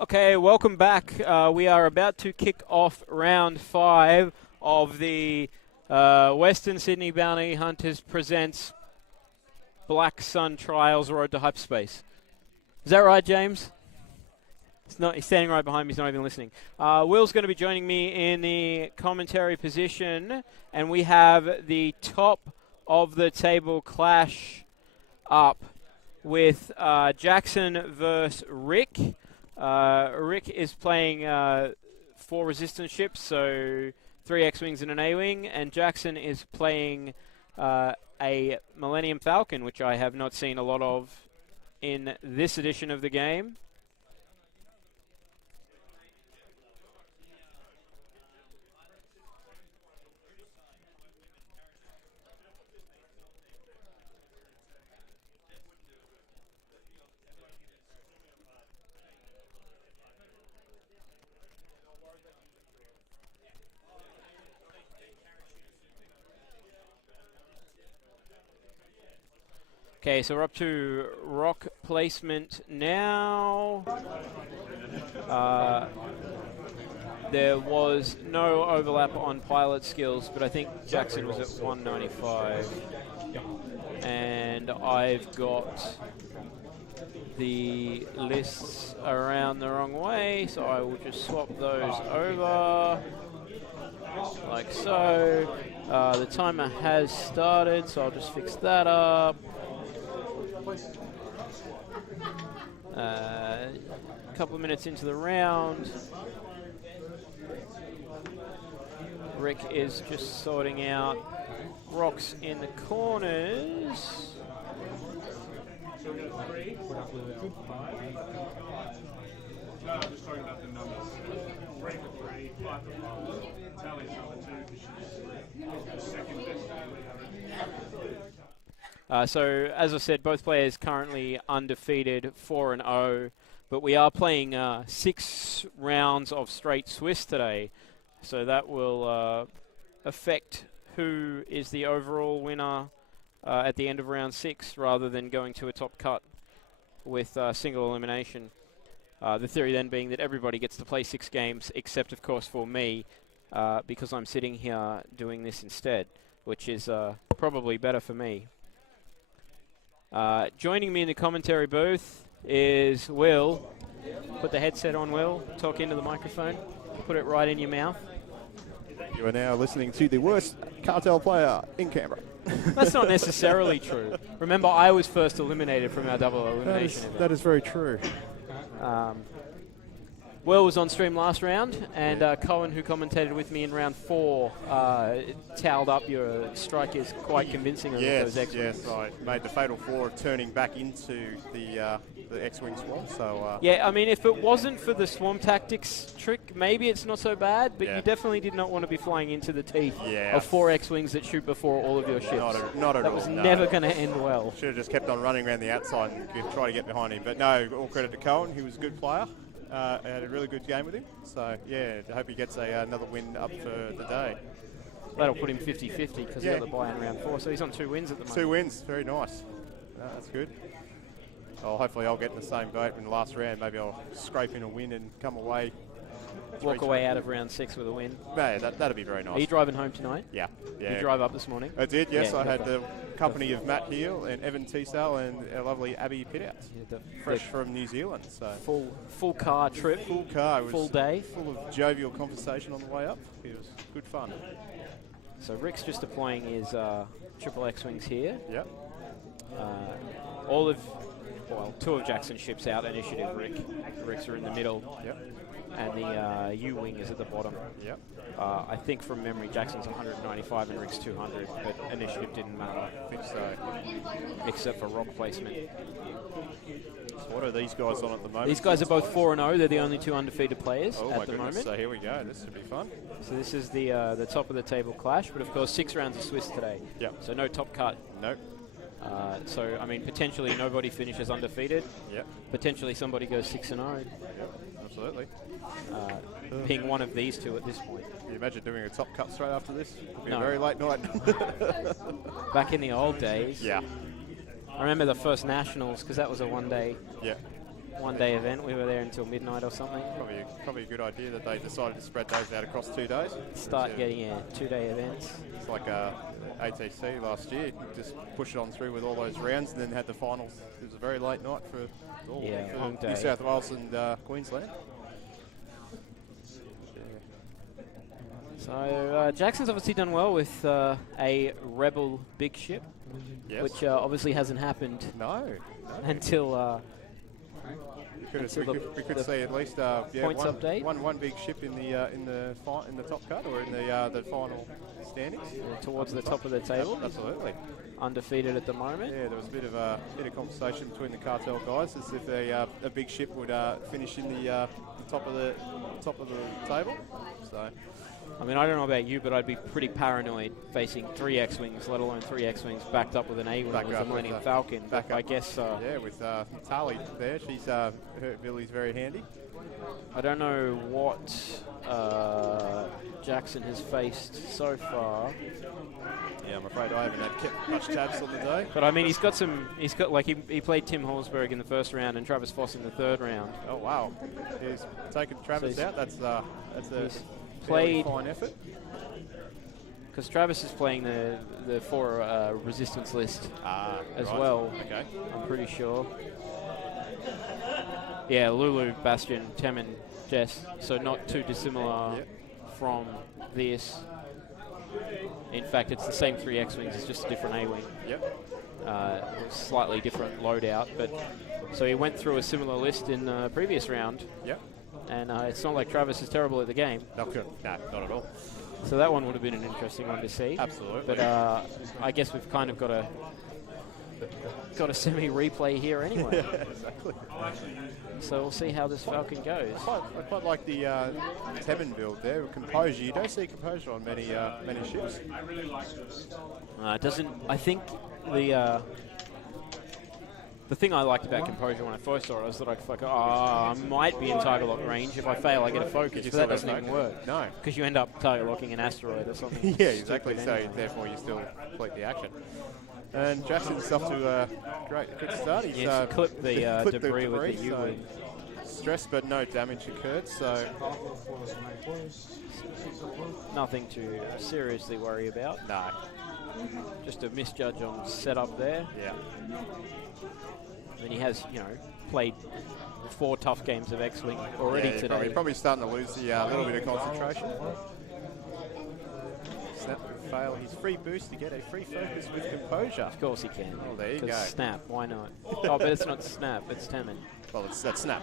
Okay, welcome back. We are about to kick off round 5 of the Western Sydney Bounty Hunters presents Blacksun Trials Road to Hyperspace. Is that right, James? He's standing right behind me. He's not even listening. Will's going to be joining me in the commentary position, and we have the top of the table clash up with Jackson versus Rick. Rick is playing 4 resistance ships, so 3 X-Wings and an A-Wing, and Jackson is playing a Millennium Falcon, which I have not seen a lot of in this edition of the game. Okay, so we're up to rock placement now. There was no overlap on pilot skills, but I think Jackson was at 195. And I've got the lists around the wrong way, so I will just swap those over, like so. The timer has started, so I'll just fix that up. A couple of minutes into the round, Rick is just sorting out rocks in the corners. So, as I said, both players currently undefeated, 4-0, but we are playing 6 rounds of straight Swiss today, so that will affect who is the overall winner at the end of round 6, rather than going to a top cut with single elimination. The theory then being that everybody gets to play 6 games, except, of course, for me, because I'm sitting here doing this instead, which is probably better for me. Joining me in the commentary booth is Will. Put the headset on, Will. Talk into the microphone. Put it right in your mouth. You are now listening to the worst cartel player in Canberra. That's not necessarily true. Remember, I was first eliminated from our double elimination event. That is very true. Will was on stream last round, and Cohen, who commentated with me in round 4, towed up your strike is quite convincing. Yes, I made the fatal flaw of turning back into the X-Wing swarm. So yeah, I mean, if it wasn't for the swarm tactics trick, maybe it's not so bad, but you definitely did not want to be flying into the teeth of 4 X-Wings that shoot before all of your ships. Not at all. That was never going to end well. Should have just kept on running around the outside and try to get behind him. But no, all credit to Cohen. He was a good player. I had a really good game with him. So, yeah, I hope he gets another win up for the day. That'll put him 50-50 because he got the bye in round 4. So he's on 2 wins at the moment. 2 wins. Very nice. That's good. Well, hopefully I'll get in the same boat in the last round. Maybe I'll scrape in a win and come away. Walk away out of round 6 with a win. Yeah, that'd be very nice. Are you driving home tonight? Yeah. Did you drive up this morning? I did, yes. Yeah, I had the company of Matt Heel and Evan Teasdale and our lovely Abby Pittout, fresh from New Zealand. So full car trip. Full car. It was full day. Full of jovial conversation on the way up. It was good fun. So Rick's just deploying his triple X-Wings here. Yep. Well, 2 of Jackson's ships out, initiative Rick. Rick's are in the middle. Yep. And the U-Wing is at the bottom. Yep. I think from memory, Jackson's 195 and Rick's 200, but initiative didn't matter. I think so. Except for rock placement. So what are these guys on at the moment? These guys are both 4-0. They're the only 2 undefeated players at the goodness. moment. So here we go. This should be fun. So this is the top of the table clash, but of course 6 rounds of Swiss today. Yep. So no top cut. Nope. So, I mean, potentially nobody finishes undefeated. Yep. Potentially somebody goes 6-0. Yep. Absolutely. Being one of these 2 at this point. Can you imagine doing a top cut straight after this? It'll be No. a very late night. Back in the old days. Yeah. I remember the first Nationals, because that was a 1-day. Yeah. one-day event. We were there until midnight or something. Probably a good idea that they decided to spread those out across 2 days. Start getting 2-day events. It's like ATC last year. Just push it on through with all those rounds, and then had the finals. It was a very late night for long day. New South Wales and Queensland. So Jackson's obviously done well with a Rebel big ship, yes. which obviously hasn't happened until we could see at least points update. One big ship in the top cut or in the final standings towards the top of the table. Absolutely. Undefeated at the moment. Yeah, there was a bit of conversation between the cartel guys as if a big ship would finish in the top of the table. So. I mean, I don't know about you, but I'd be pretty paranoid facing 3 X-Wings, let alone 3 X-Wings backed up with an A-Wing with the Millennium Falcon. I guess... yeah, with Tali there. Her ability's very handy. I don't know what Jackson has faced so far. Yeah, I'm afraid I haven't kept much tabs on the day. But I mean, he played Tim Horsburgh in the first round and Travis Foss in the third round. Oh wow, he's taken Travis out. That's a played fine effort. Because Travis is playing the 4 resistance list as right. well. Okay, I'm pretty sure. Yeah, Lulu, Bastian, Temin, Jess. So not too dissimilar from this. In fact, it's the same 3 X-Wings, it's just a different A-Wing. Yep. Slightly different loadout, but so he went through a similar list in the previous round. Yep. And it's not like Travis is terrible at the game. No, not at all. So that one would have been an interesting one to see. Absolutely. But I guess we've kind of got a semi-replay here anyway. Yeah, exactly. So we'll see how this Falcon goes. I quite like the Temin build there with Composure. You don't see Composure on many ships. I think the thing I liked about Composure when I first saw it was that I might be in target lock range. If I fail, I get a focus, but that doesn't even work. No. Because you end up target locking an asteroid or something. Yeah, exactly. So therefore you still complete the action. And Jackson's off to a good start. He's clipped the debris with the U-wing. Stress, but no damage occurred, so... Nothing to seriously worry about. No. Just a misjudge on setup there. Yeah. And he has, played 4 tough games of X-Wing already today. Probably starting to lose the little bit of concentration. Snap could fail his free boost to get a free focus with Composure. Of course he can. Oh, there you go. Snap, why not? Oh, but it's not Snap, it's Temin. Well, that's Snap.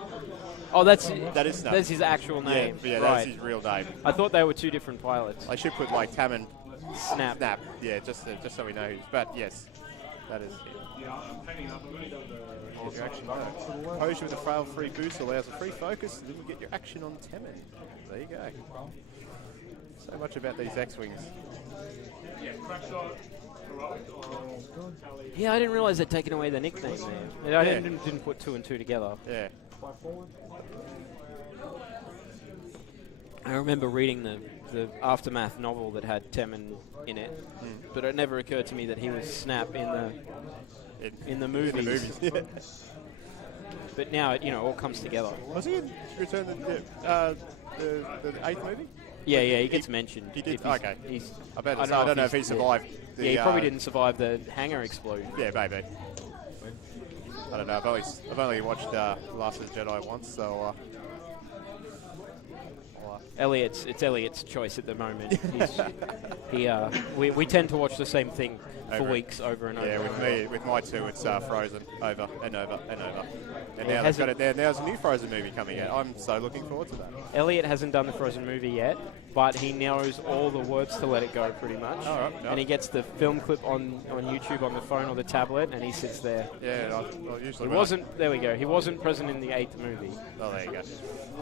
Oh, that is Snap. That's his actual name. Yeah, right. That's his real name. I thought they were 2 different pilots. I should put like Tamin Snap. Yeah, just so we know who's. But yes, that is it. Get your action on it. Composure with a fail free boost allows a free focus, and then you get your action on Temin. There you go. So much about these X-Wings. Yeah, I didn't realise they'd taken away the nickname there. I didn't put 2 and 2 together. Yeah. I remember reading the Aftermath novel that had Temin in it, but it never occurred to me that he was Snap in the movies. In the movies. But now it all comes together. Was he in Return to the 8th movie? Yeah, he gets mentioned. He did. Okay. I don't know if he survived. He probably didn't survive the hangar explosion. Yeah, maybe. I don't know. I've only watched Last of the Jedi once, so. It's Elliot's choice at the moment. We tend to watch the same thing for weeks over and over. Yeah, with my 2, it's Frozen over and over and over. And now they've got it there. Now there's a new Frozen movie coming out. I'm so looking forward to that. Elliot hasn't done the Frozen movie yet, but he knows all the words to Let It Go pretty much. All right. And he gets the film clip on YouTube on the phone or the tablet, and he sits there. Yeah, usually. There we go. He wasn't present in the 8th movie. Oh, there you go.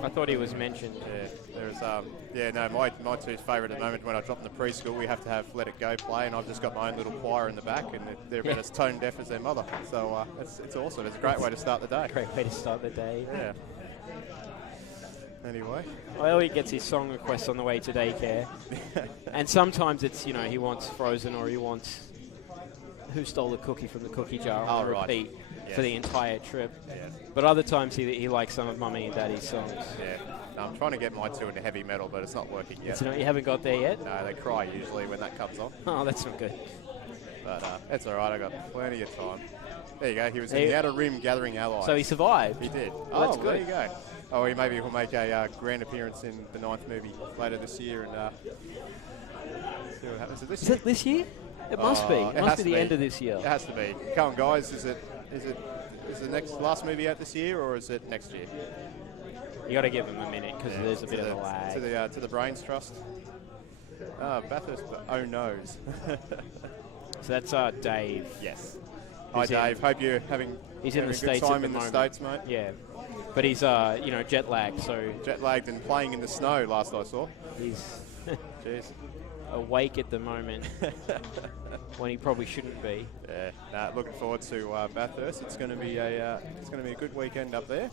I thought he was mentioned. Yeah, there's my 2's favourite at the moment. When I drop in the preschool, we have to have Let It Go play, and I've just got my own little choir in the back, and they're about as tone deaf as their mother. So it's awesome. It's a great way to start the day. Great way to start the day. Yeah. Anyway. Well, Elliot gets his song requests on the way to daycare. And sometimes it's, he wants Frozen or he wants Who Stole the Cookie from the Cookie Jar Oh, on right. repeat for the entire trip. Yeah. But other times he likes some of Mummy and Daddy's songs. Yeah. No, I'm trying to get my two into heavy metal, but it's not working yet. So you haven't got there yet? No, they cry usually when that comes on. Oh, that's not good. But that's all right. I got plenty of time. There you go. He was in the Outer Rim gathering allies. So he survived? He did. Oh, that's good. There you go. Oh, maybe he'll make a grand appearance in the 9th movie later this year and see what happens. Is it this year? It must be. It must be the end of this year. It has to be. Come on, guys. Is the last movie out this year or is it next year? You got to give him a minute because there's a bit of a lag. To the Brains Trust. Bathurst. Oh no's. So that's Dave. Yes. Hi, Dave. Hope you're having he's in the a good States time at the in the States, mate. Yeah. But he's jet lagged, so jet lagged and playing in the snow last I saw. He's Jeez. awake at the moment when he probably shouldn't be. Yeah. Looking forward to Bathurst. It's going to be a good weekend up there.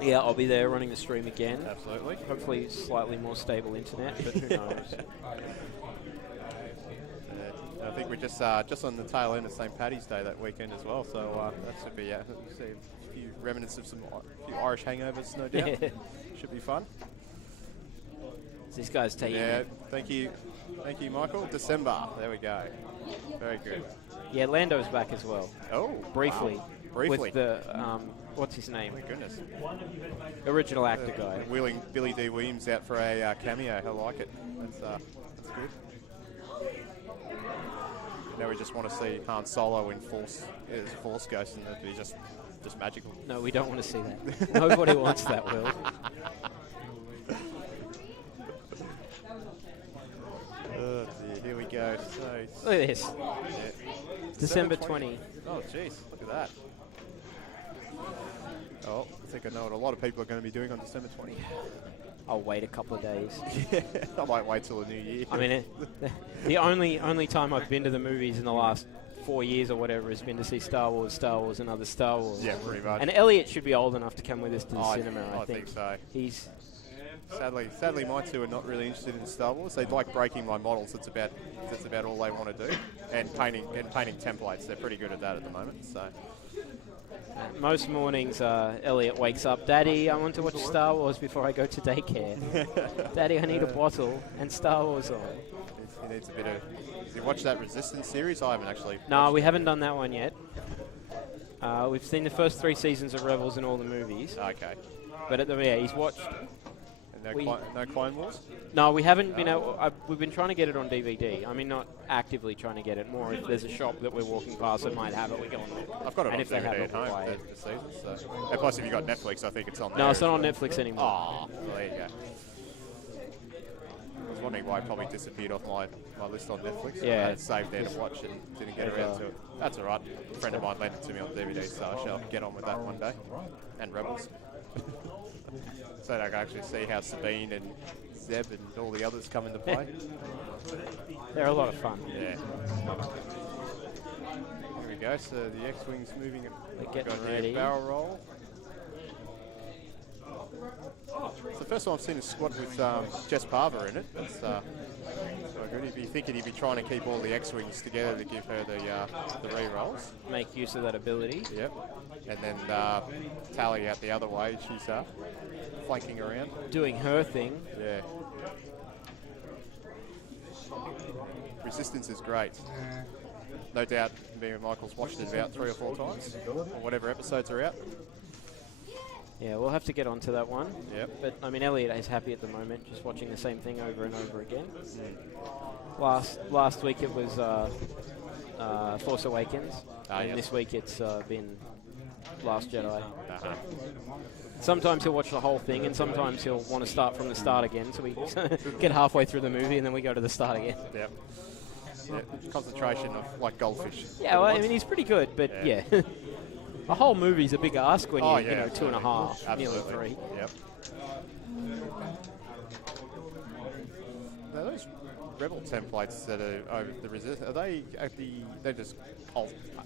Yeah, I'll be there running the stream again. Absolutely. Hopefully slightly more stable internet, but who knows. I think we're just on the tail end of St. Paddy's Day that weekend as well, so that should be see a few remnants of a few Irish hangovers, no doubt. Yeah. Should be fun. These guys taking it. Thank you, Michael. December, there we go. Very good. Yeah, Lando's back as well. Oh, briefly. Wow. Briefly. With the what's his name? Oh my goodness. Original actor guy. Wheeling Billy D. Williams out for a cameo. I like it. That's good. Now we just want to see Han Solo in Force Ghost, and it'd be just magical. No, we don't want to see that. Nobody wants that, Will. Oh dear, here we go. Look at this. Yeah. December 20. Oh jeez, look at that. Oh, I think I know what a lot of people are going to be doing on December 20. I'll wait a couple of days. I might wait till the new year. I mean, the only time I've been to the movies in the last 4 years or whatever has been to see Star Wars, and other Star Wars. Yeah, pretty much. And Elliot should be old enough to come with us to the cinema, I think so. He's... Sadly, my two are not really interested in Star Wars. They like breaking my models. That's about all they want to do, and painting templates. They're pretty good at that at the moment. So most mornings, Elliot wakes up, Daddy, I want to watch Star Wars before I go to daycare. Daddy, I need a bottle and Star Wars on. He needs a bit of. Did you watch that Resistance series? I haven't actually. No, we haven't done that one yet. We've seen the first 3 seasons of Rebels in all the movies. Okay. But he's watched. No Clone Wars? No, we haven't been able... we've been trying to get it on DVD. I mean, not actively trying to get it. More if there's a shop that we're walking past that might have it, we go on there. I've got it and on if DVD they have at home the season. So. And plus, if you've got Netflix, I think it's on there. No, it's not on Netflix anymore. Oh, well, there you go. I was wondering why it probably disappeared off my list on Netflix. Yeah. I had it saved there to watch and didn't get around to it. That's all right. A friend of mine lent it to me on DVD, so I shall get on with that one day. And Rebels. So that I can actually see how Sabine and Zeb and all the others come into play. They're a lot of fun. Yeah. Here we go. So the X-Wing's moving. They're getting ready. Barrel roll. It's the first time I've seen a squad with Jess Parver in it. That's so good. You'd be thinking he'd be trying to keep all the X-Wings together to give her the re-rolls. Make use of that ability. Yep. And then Tali out the other way. She's flanking around. Doing her thing. Yeah. Resistance is great. No doubt me and Michael's watched it about 3 or 4 times, or whatever episodes are out. Yeah, we'll have to get onto that one. Yep. But, I mean, Elliot is happy at the moment, just watching the same thing over and over again. Last week it was Force Awakens, and yes. this week it's been Last Jedi. Sometimes he'll watch the whole thing, and sometimes he'll want to start from the start again, so we get halfway through the movie, and then we go to the start again. Yep. Concentration of, like, goldfish. Yeah, well, I mean, he's pretty good, but yeah. A whole movie's a big ask when you're, 2.5, nearly 3. Yep. Now, those Rebel templates that are over the Resistance, are they they're just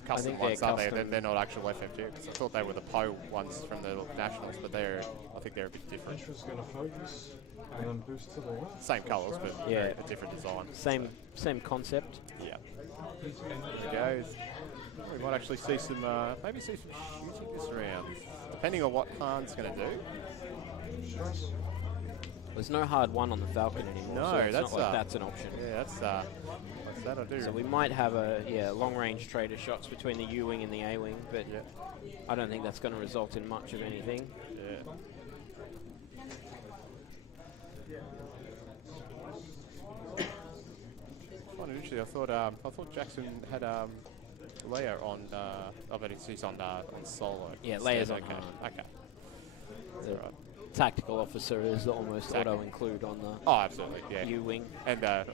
custom ones, aren't they? They're not actual FFG. I thought they were the Poe ones from the Nationals, but I think they're a bit different. Same colours, but a different design. Same concept. Yeah. There we go. We might actually see some, maybe see some shooting this round, depending on what Khan's going to do. There's no hard one on the Falcon anymore, No, so it's that's not like that's an option. Yeah, what's that I do? So we might have a long-range trade of shots between the U-wing and the A-wing, but I don't think that's going to result in much of anything. Yeah. Funny, actually, I thought Jackson had Leia on. I bet he's on solo. Yeah, Leia's on. Okay. The tactical officer is almost auto-include on the absolutely, yeah. U-wing. And I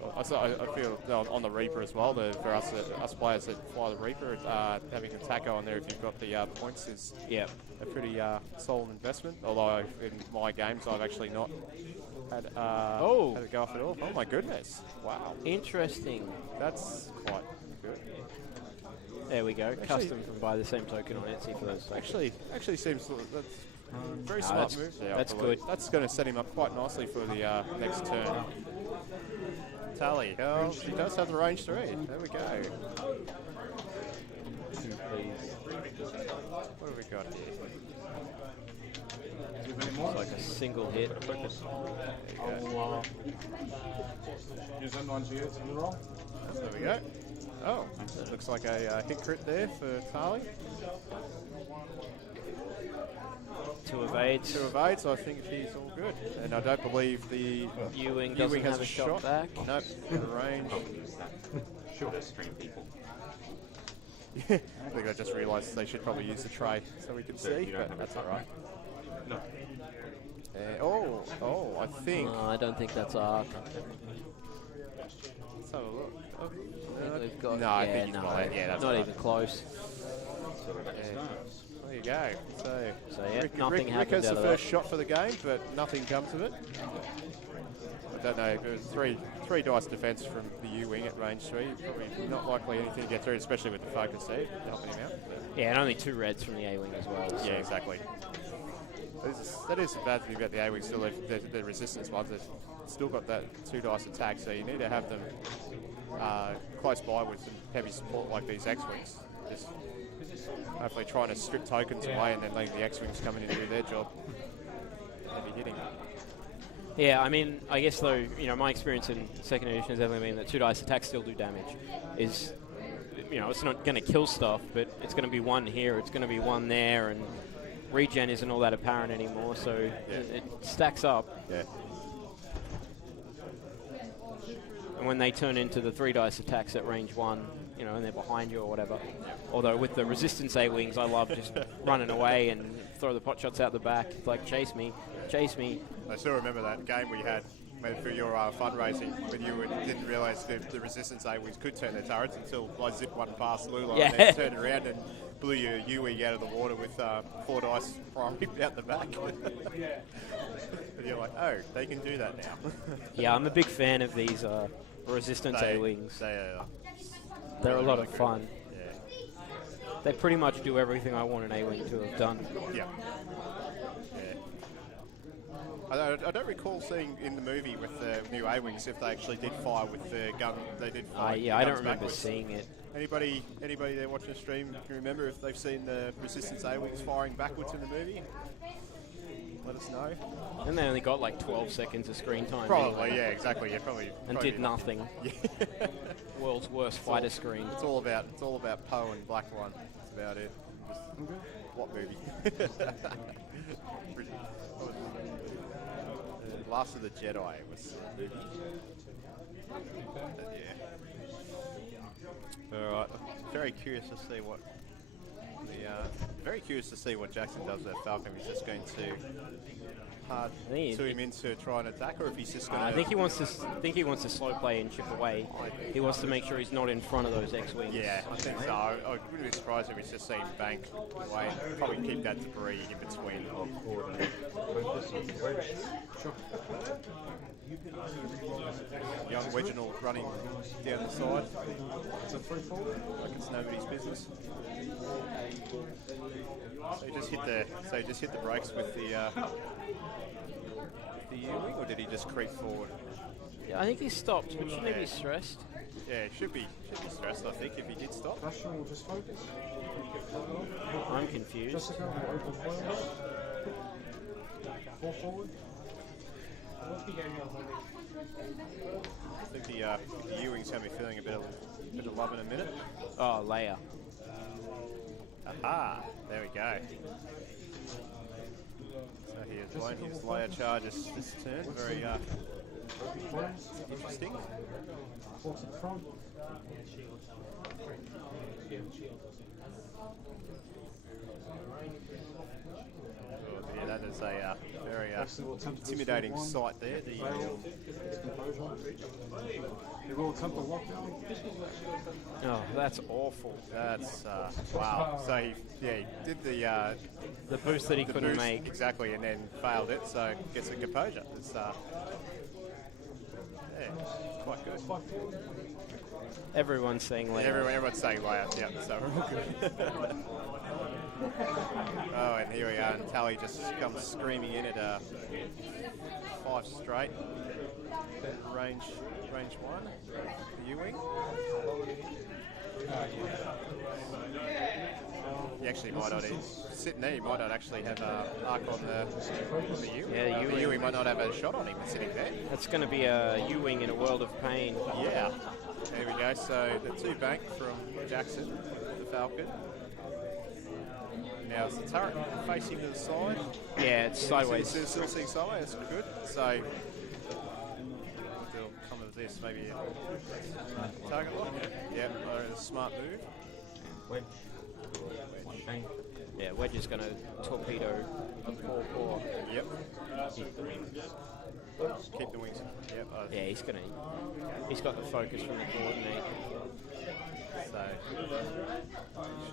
feel on the Reaper as well, for us players that fly the Reaper, having a taco on there if you've got the points is a pretty solid investment. Although in my games I've actually not had it go off at all. Oh my goodness! Wow. Interesting. That's quite good. There we go. Custom can buy the same token on Etsy for those. Actually seems that's very smart move there. That's good. That's going to set him up quite nicely for the next turn. Tali. Oh, he does have the range to read. There we go. What have we got here? It's like a single hit. There we go. Oh, looks like a hit crit there for Tali. 2 evades. 2 evades, I think she's all good. And I don't believe the U-wing doesn't have a shot back. Nope, range. Shorter stream people. I think I just realised they should probably use the tray so we can see, but that's all right. No. I think. No, I don't think that's arc. Let's have a look. I think we've got. No, I think he's got it. Yeah, that's not even close. There you go. So nothing Rick happened has out the of first shot for the game, but nothing comes of it. I don't know. It was three dice defense from the U-wing at range 3. Probably not likely anything to get through, especially with the focus there, helping him out. Yeah, and only 2 reds from the A-wing as well. So. Yeah, exactly. That is the bad thing about the A-wing. Still, the resistance ones, they've still got that 2 dice attack, so you need to have them close by with some heavy support like these X-wings. Just hopefully trying to strip tokens away and then letting the X-wings come in and do their job. They'll be hitting. Yeah, I mean, I guess though, my experience in 2nd edition has definitely been that 2 dice attacks still do damage. It's not going to kill stuff, but it's going to be 1 here, it's going to be 1 there, and regen isn't all that apparent anymore, so it stacks up. Yeah. And when they turn into the 3 dice attacks at range 1, and they're behind you or whatever. Although with the resistance A-wings, I love just running away and throw the pot shots out the back. It's like, chase me. I still remember that game we had for your fundraising when you didn't realise the resistance A-wings could turn their turrets until I zipped one past Lula and then turned around and blew your U-wing out of the water with 4 dice primary out the back. And you're like, oh, they can do that now. Yeah, I'm a big fan of these resistance A-wings. They're a lot of fun. Yeah. They pretty much do everything I want an A-wing to have done. Yeah. I don't recall seeing in the movie with the new A-wings if they actually did fire with the gun. They did fire. Yeah, I don't remember seeing it. Anybody there watching the stream can remember if they've seen the resistance A-wings firing backwards in the movie? Let us know. And they only got like 12 seconds of screen time. Probably, anyway. yeah, exactly. Yeah, probably. And did nothing. Yeah. World's worst fighter screen. It's all about Poe and Blacksun. That's about it. Just, what movie? Last of the Jedi was the movie. All right. Very curious to see what Jackson does with that Falcon. He's just going to hard to him into try and attack, or if he's just going to. I think he wants to slow play and chip away. He wants to make sure he's not in front of those X-wings. Yeah, I think so. I wouldn't be surprised if he's just seen bank away. Probably keep that debris in between. Young Wedginal running down the side. Like it's nobody's business. So he just hit the brakes with the U-wing, or did he just creep forward? Yeah, I think he stopped, but shouldn't he be stressed? Yeah, should be stressed, I think, if he did stop. Bastian will just focus. I'm confused. Jessica will open flames. 4 forward. I think the Ewing's going to be feeling a bit of love in a minute. Oh, Leia. Aha! There we go. So he has blown his layer charges this turn. Very interesting. Walks in front. Oh dear, that is a very intimidating sight there. The He will attempt a lockdown. Oh, that's awful. That's wow. So he did The boost that he couldn't boost, make. exactly, and then failed it. So gets a composure. It's quite good. Everyone's saying Leia. Everyone's saying Leia. Yeah, so we're all good. Oh, and here we are, and Tali just comes screaming in at 5 straight. Range 1, the U-wing. He actually might not, sitting there, he might not actually have an arc on the U-wing. Yeah, the U-wing might not have a shot on him sitting there. That's going to be a U-wing in a world of pain. Yeah. There we go, so the 2 bank from Jackson, the Falcon. Now it's the turret facing to the side. Yeah, it's sideways. Still seeing sideways, that's good. So, some of this, maybe a target lock. Yep, a smart move. Wedge. One bank. Yeah, Wedge is going to torpedo a 4-4. Yep. Keep the wings. Keep the wings. Yep. Yeah, he's got the focus from the coordinate. So, should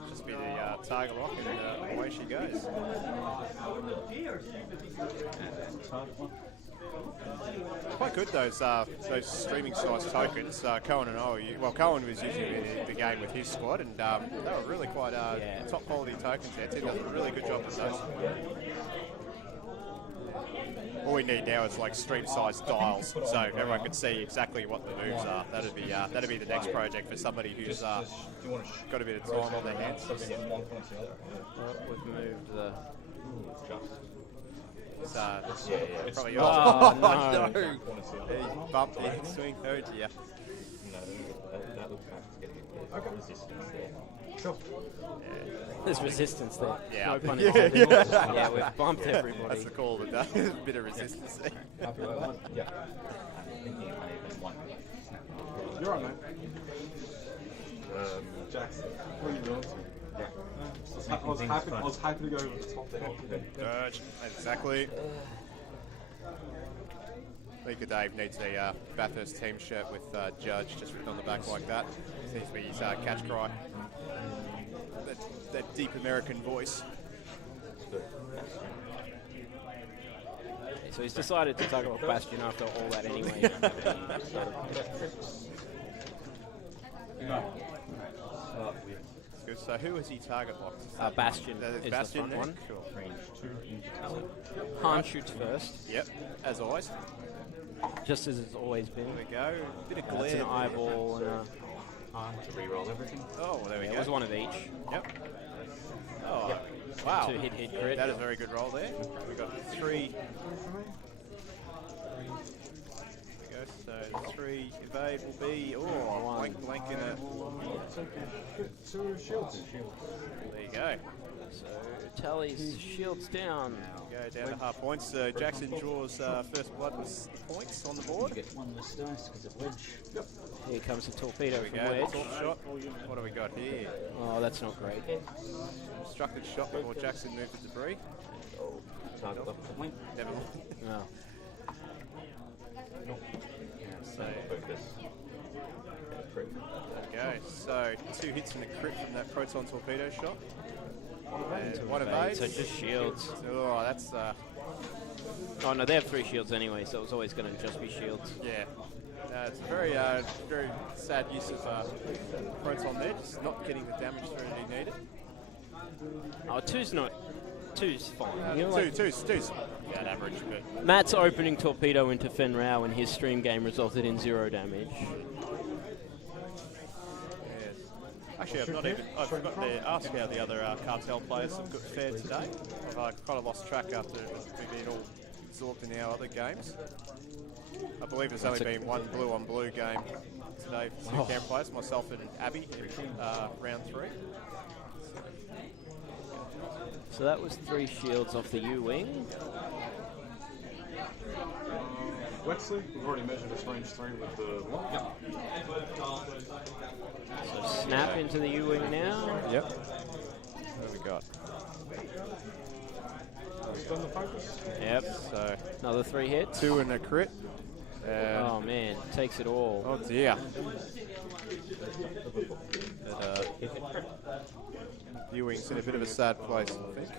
just be the target lock, and away she goes. Quite good those streaming size tokens. Cohen and I, Cohen was using the game with his squad, and they were really quite top quality tokens there. Tim does a really good job with those. All we need now is like stream size dials, so everyone can see exactly what the moves are. That'd be the next project for somebody who's got a bit of time on their hands. Well, we've moved the. It's probably yours. Oh, no. no. He bumped the swing. Oh dear. That looks like it's getting a bit of resistance there. Sure. There's resistance there. Yeah. No pun intended. Yeah, we've bumped everybody. That's the call of the day. A bit of resistance there. Yeah. Thinking it may have been one. You're on, mate. Jackson, what are you doing to? Yeah. I was happy to go over the top there. Exactly. I think Dave needs a Bathurst team shirt with Judge just written on the back like that. Seems to be his catch cry. That deep American voice. So he's decided to target off Bastian after all that anyway. Good. So who is he target locked? Bastion is Bastian the front one. Sure. Range 2 into Tali. Han shoots first, Yep, as always. just as it's always been. There we go. Bit of glare. That's an eyeball and a... To re-roll everything. Oh, there we Yeah, go. it was one of each. Yep. Oh, wow. 2 hit crit. That is a very good roll there. We got 3. There we go. So 3 evade will be blank in a. 2 shields. There you go. So Tali's shields down. Go down to half points. So Jackson draws first blood with points on the board. Get one less dice because of Wedge. Yep. Here comes a torpedo There we from go. Wedge. Top shot. What do we got here? Oh, that's not great. Obstructed shot before Jackson moved the debris. Target lock for wing. Never mind. No. So Focus. there we go. So 2 hits and a crit from that proton torpedo shot. And 1 evade. So just shields. Oh, that's Oh no, they have 3 shields anyway, so it was always going to just be shields. yeah. It's a very sad use of proton there, just not getting the damage through that he needed. Oh, 2's fine. You know, like, Two's about average, but Matt's opening torpedo into Fenrau in his stream game resulted in 0 damage. Actually, I forgot to ask how the other cartel players have fared today. I've kind of lost track after we've been all absorbed in our other games. I believe there's only been one blue-on-blue game today for two camp players, myself and Abby in round 3. So that was 3 shields off the U-wing. Wexley, we've already measured his range 3 with the block. So snap into the U-wing now. Yep. What have we got? He's done the focus. Yep. So Another 3 hits. 2 and a crit. Oh man, takes it all. Oh dear. Ewing's in a bit of a sad place, I think.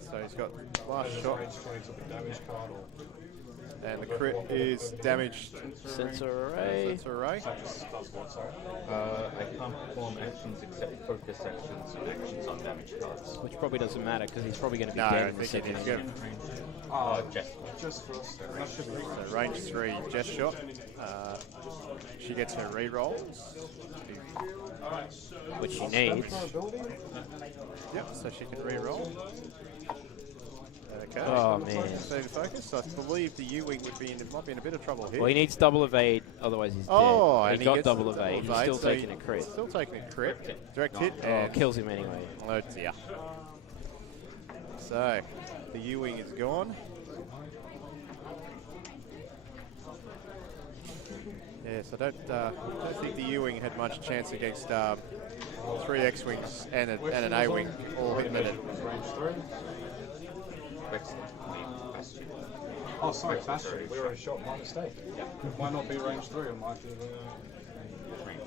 So he's got last shot. Range 20 took a damage card or And the crit is damaged. Sensor array. Sensor array. does what, sorry? I can't perform actions except focus actions and actions on damage cards. Which probably doesn't matter because he's probably going to be No, dead I in the think it second. is. Yep. Jess. Just first. That should be So range 3, Jess shot. She gets her re-roll. Which she needs. Yep, so she can re-roll. Okay. Oh man. Save focus. I believe the U-wing might be in a bit of trouble here. Well, he needs double evade, otherwise he's Oh, dead. and He got gets double the evade. He's still so taking a crit. Still taking a crit. Direct hit. Oh, And kills him anyway. oh dear. So the U-wing is gone. Yes, I don't think the U-wing had much chance against 3 X-wings and an A-wing all hitting at it. range 3. Bastian. Oh, sorry, Bastian. We already shot. My mistake. Might not be range 3, it might be range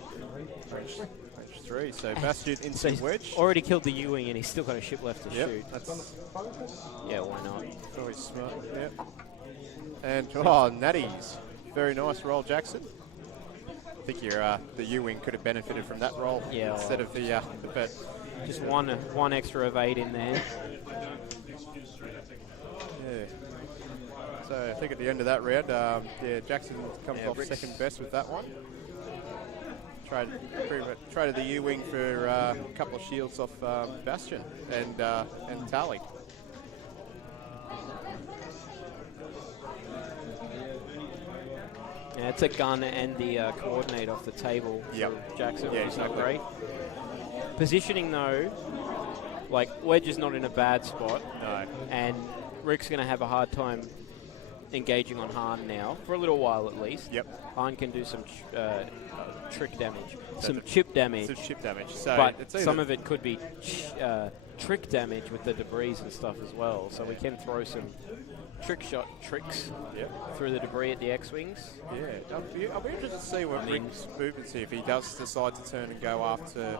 3. Range 3. So Bastian So into he's Wedge. already killed the U-wing and he's still got a ship left to Yep, shoot. that's Focus? Yeah, why not? very smart. Yep. And natties. Very nice roll, Jackson. I think the U-wing could have benefited from that roll instead of the bet. Just one extra evade in there. Yeah. So I think at the end of that round, Jackson comes off second best with that one. Traded the U-wing for a couple of shields off Bastian and Tali. Yeah, it's a gun and the coordinate off the table for Yep. Jackson, Yeah, which is not exactly. great. Positioning though, like Wedge is not in a bad spot, No. and Rick's going to have a hard time engaging on Hahn now, for a little while at least. Yep. Hahn can do some trick damage, So some the- chip damage, Some chip damage. So but it's either some of it could be trick damage with the debris and stuff as well. So we can throw some tricks Yep. through the debris at the X-Wings. Yeah, I'll be interested to see what Rick's movements here. If he does decide to turn and go after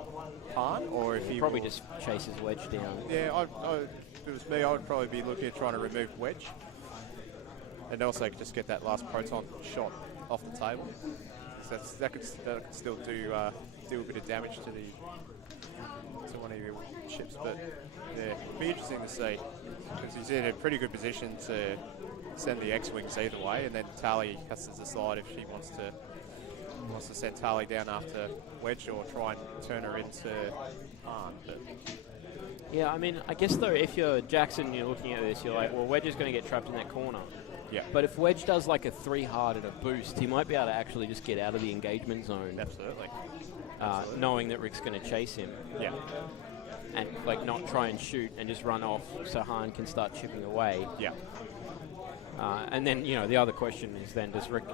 Hahn, or if he Probably will- just chases Wedge down. Yeah, if it was me, I would probably be looking at trying to remove Wedge, and also just get that last proton shot off the table. So that could still do a bit of damage to one of your ships. But yeah, it'd be interesting to see, because he's in a pretty good position to send the X-wings either way, and then Tali has to decide if she wants to send Tali down after Wedge or try and turn her into Hahn. But Yeah, I mean, I guess though, if you're Jackson, you're looking at this, you're like, well, Wedge is going to get trapped in that corner. yeah, But if Wedge does like a 3 hard at a boost, he might be able to actually just get out of the engagement zone, absolutely. knowing that Rick's going to chase him, Yeah, and like not try and shoot and just run off so Hahn can start chipping away. yeah. And then, the other question is then, does Rick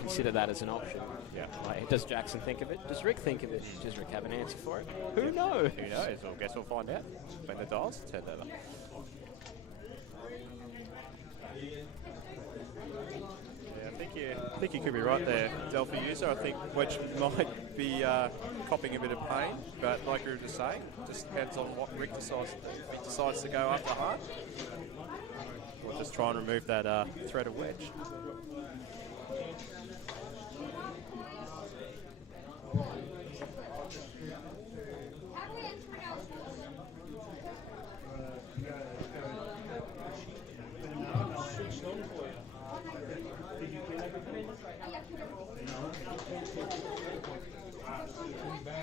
consider that as an option? Yeah. Like, does Jackson think of it? Does Rick think of it? Does Rick have an answer for it? Who knows? Who knows? Well, guess we'll find out when the dials are turned over. Yeah, I think you could be right there, Delphi user. I think Wedge might be copping a bit of pain, but like we were just saying, just depends on what Rick decides. If he decides to go after Hahn, we'll just try and remove that threat of Wedge.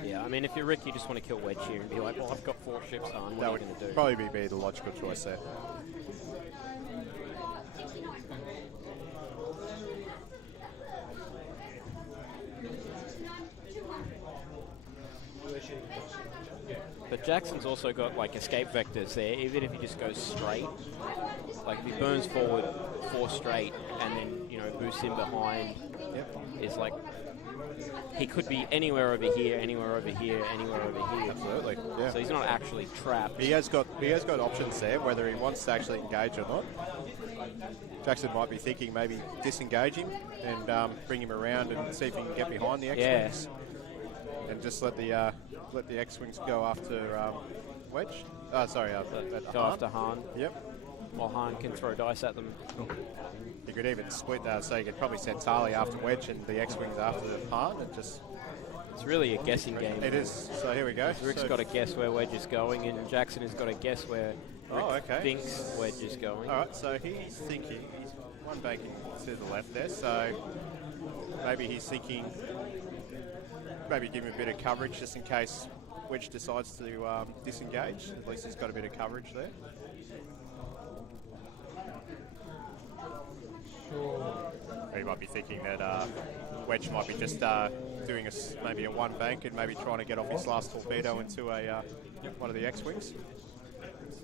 Yeah, mean, if you're Rick, you just want to kill Wedge here and be like, well, I've got 4 ships on. What That are would you going to do? probably be the logical choice there. But Jackson's also got like escape vectors there. Even if he just goes straight, like if he burns forward 4 straight and then boosts in behind, is like he could be anywhere over here, anywhere over here, anywhere over here. Absolutely. Yeah. So he's not actually trapped. He has got options there, whether he wants to actually engage or not. Jackson might be thinking maybe disengage him and bring him around and see if he can get behind the X-Wings. And just let the X-Wings go after Wedge. Oh, sorry, Go after Han. Yep. While Han can throw dice at them. You could even split that, so you could probably send Tali after Wedge and the X-Wings after Han, and just... It's really a guessing game. It is. So here we go. Rick's got to guess where Wedge is going, and Jackson has got to guess where Rick thinks Wedge is going. All right, so he's thinking, he's one banking to the left there, so maybe he's thinking, maybe give him a bit of coverage just in case Wedge decides to disengage. At least he's got a bit of coverage there. He might be thinking that Wedge might be just doing maybe a 1 bank and maybe trying to get off his last torpedo into a one of the X-Wings.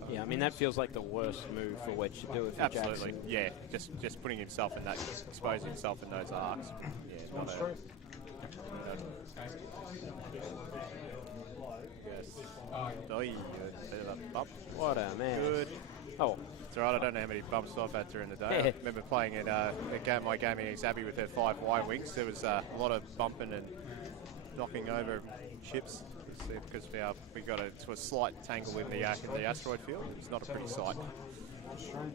Yeah, I mean that feels like the worst move for Wedge to do if you're Absolutely, Jackson. yeah. Just putting himself in that, exposing himself in those arcs. Yeah, not a, yes. Oh, you bit of a bump. What a man. Good. Oh. It's alright, I don't know how many bumps I've had during the day. I remember playing in my gaming ex Abby with her 5 Y-Wings. There was a lot of bumping and knocking over ships because we got to a slight tangle in the asteroid field. It's not a pretty sight. There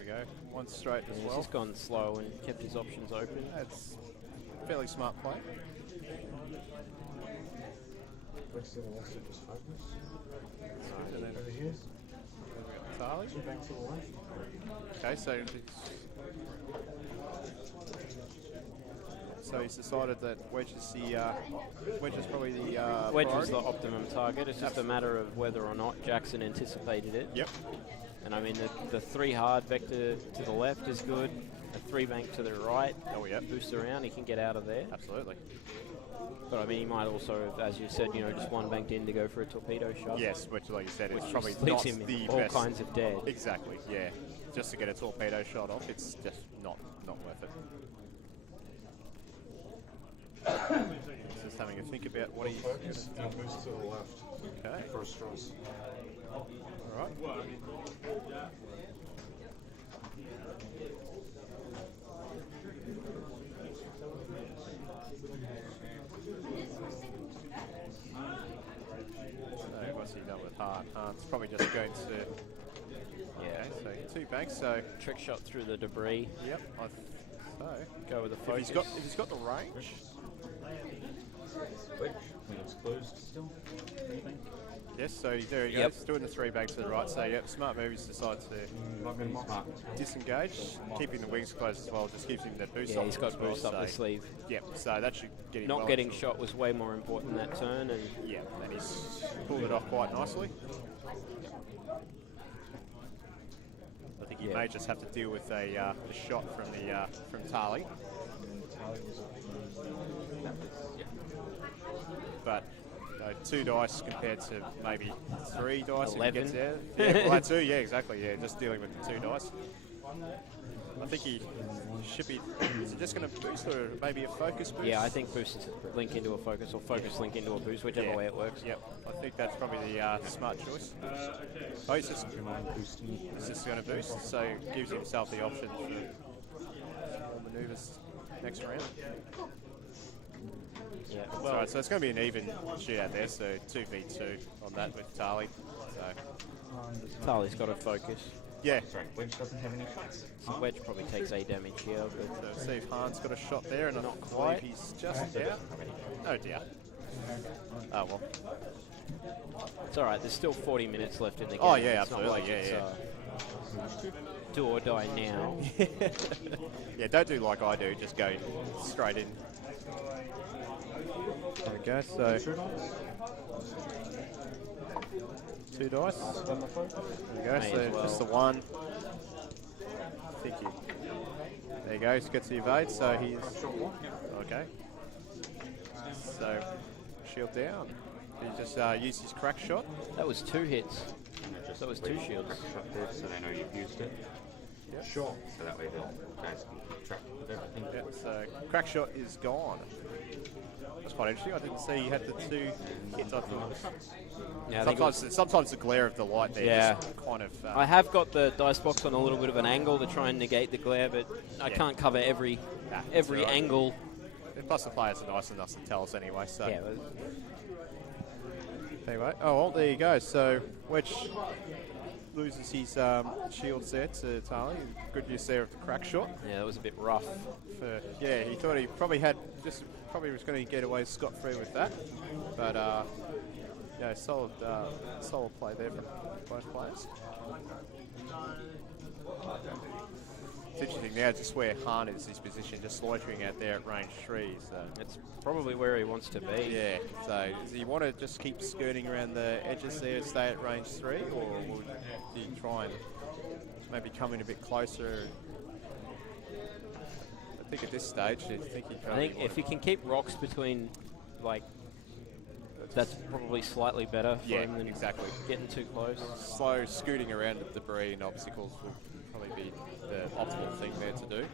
we go. 1 straight as well. He's just gone slow and kept his options open. That's fairly smart play. And then over here. Tali. Okay, so he's decided that Wedge is probably the Wedge priority. is the optimum target. It's just a matter of whether or not Jackson anticipated it. Yep. And I mean the 3 hard vector to the left is good. A 3 bank to the right. Oh yeah. Boost around, he can get out of there. Absolutely. But I mean, he might also, as you said, just 1 banked in to go for a torpedo shot. Yes, which, like you said, which is probably leaves not him the all best. kinds of dead. Exactly. Yeah. Just to get a torpedo shot off, it's just not worth it. Just having a think about what he's Focus and boost to the left. Okay. First thrust. All right. So what's he done with Han? Han's probably just going to... Yeah. Okay, so 2 banks, so... Trick shot through the debris. Yep. So... Go with the focus. If he's got the range... Wedge, when it's closed still. Yes, so there he goes, doing the 3 banks to the right. So, yep, smart move. He's decided to disengage, keeping the wings closed as well. Just gives him the boost. Yeah, he's got as well, boost up the sleeve. Yep, so that should get him. Not well getting into shot was way more important that turn, and yeah, and he's pulled it off quite nicely. I think he may just have to deal with a shot from Tali. But 2 dice compared to maybe 3 dice. 11. If he gets there. Yeah, well, 2. Yeah, exactly. Yeah, just dealing with the 2 dice. I think he should be. Is he just going to boost or maybe a focus boost? yeah, I think boost is link into a focus or focus link into a boost, whichever way it works. Yep, I think that's probably the smart choice. Oh, he's just going to boost, so gives himself the option for manoeuvres next round. Yeah, Well, right, so it's going to be an even shootout there, so 2v2 on that with Tali. So Tali's got to focus. yeah, Sorry, Wedge doesn't have any shots. So Wedge probably takes A damage here, but so see if Han's got a shot there, and Not I quite. believe he's just out. Oh dear. Oh well. it's all right. There's still 40 minutes left in the game. Oh, yeah, It's not absolutely, like yeah, it's, do or die now. Yeah, don't do like I do. Just go straight in. There we go. So 2 dice. There we go. May So as well. just the 1. Thank you. There you go. He gets the evade. So he's okay. So shield down. He just used his crack shot. That was 2 hits. That was 2 shields. Shot there, so they know you've used it. Yep. Sure. So that way the guys can keep track of everything. Yep. So crack shot is gone. That's quite interesting. I didn't see he had the 2 hits. I thought. Yeah, I think Sometimes the glare of the light there Yeah. just kind of. I have got the dice box on a little bit of an angle to try and negate the glare, but I Yeah. can't cover every it's all right. angle. And plus the players are nice enough to tell us anyway. So Yeah, anyway, well there you go. So Wedge loses his shields there to Tali. Good use there of the crack shot. yeah, that was a bit rough. Yeah, he thought he probably was going to get away scot-free with that, but yeah, solid play there from both players. It's interesting now just where Hahn is his position, just loitering out there at range 3. So It's probably where he wants to be. yeah, so does he want to just keep skirting around the edges there, stay at range 3, or would he try and maybe come in a bit closer? I think at this stage, I think if he can keep rocks between, like, that's probably slightly better for Yeah, him than exactly. getting too close. slow scooting around the debris and obstacles would probably be the optimal thing there to do.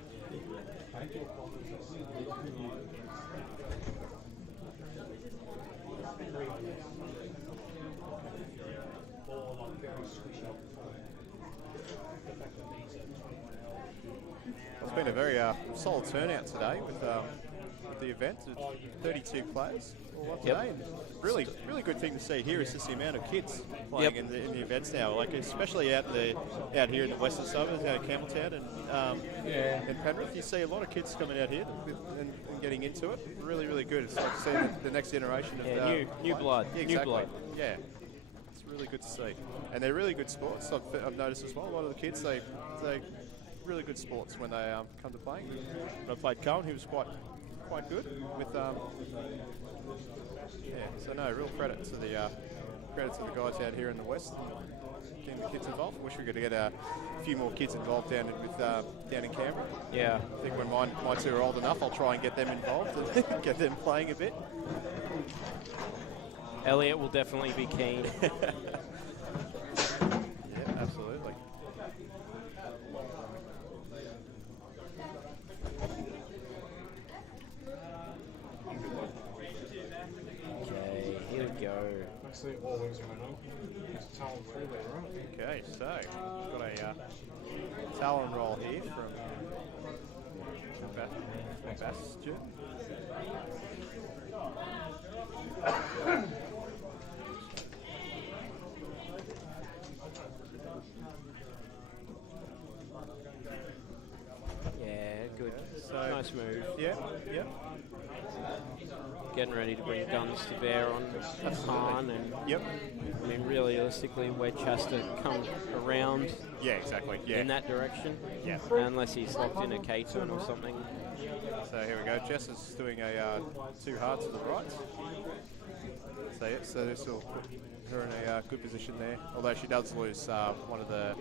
It's been a very solid turnout today with the event. 32 players all up Yep. today. And really good thing to see here is just the amount of kids playing Yep. in the events now. Like especially out here in the western suburbs, out of Campbelltown and Penrith, you see a lot of kids coming out here and getting into it. Really good. It's like seeing the next generation of New blood. yeah, New exactly. blood. Yeah, it's really good to see, and they're really good sports. I've noticed as well. A lot of the kids they really good sports when they come to playing. When I played Cohen, he was quite good with so no, real credit to the guys out here in the west and getting the kids involved. Wish we could get a few more kids involved down in Canberra. Yeah. I think when my 2 are old enough, I'll try and get them involved and get them playing a bit. Elliot will definitely be keen. Yeah, absolutely. Okay, here we go. Actually, all wings went up. There's Talon through there, right? Okay, so we've got a Talon roll here from Bastian. Yeah, good. So Nice move. Yeah. Getting ready to bring guns to bear on Hahn, and Yep. I mean, realistically, Wedge has to come around Yeah, exactly. Yeah. in that direction. Yeah. Unless he's locked in a K-turn or something. So here we go. Jess is doing a 2 hard to the right. So yeah, so this will put her in a good position there. Although she does lose one of the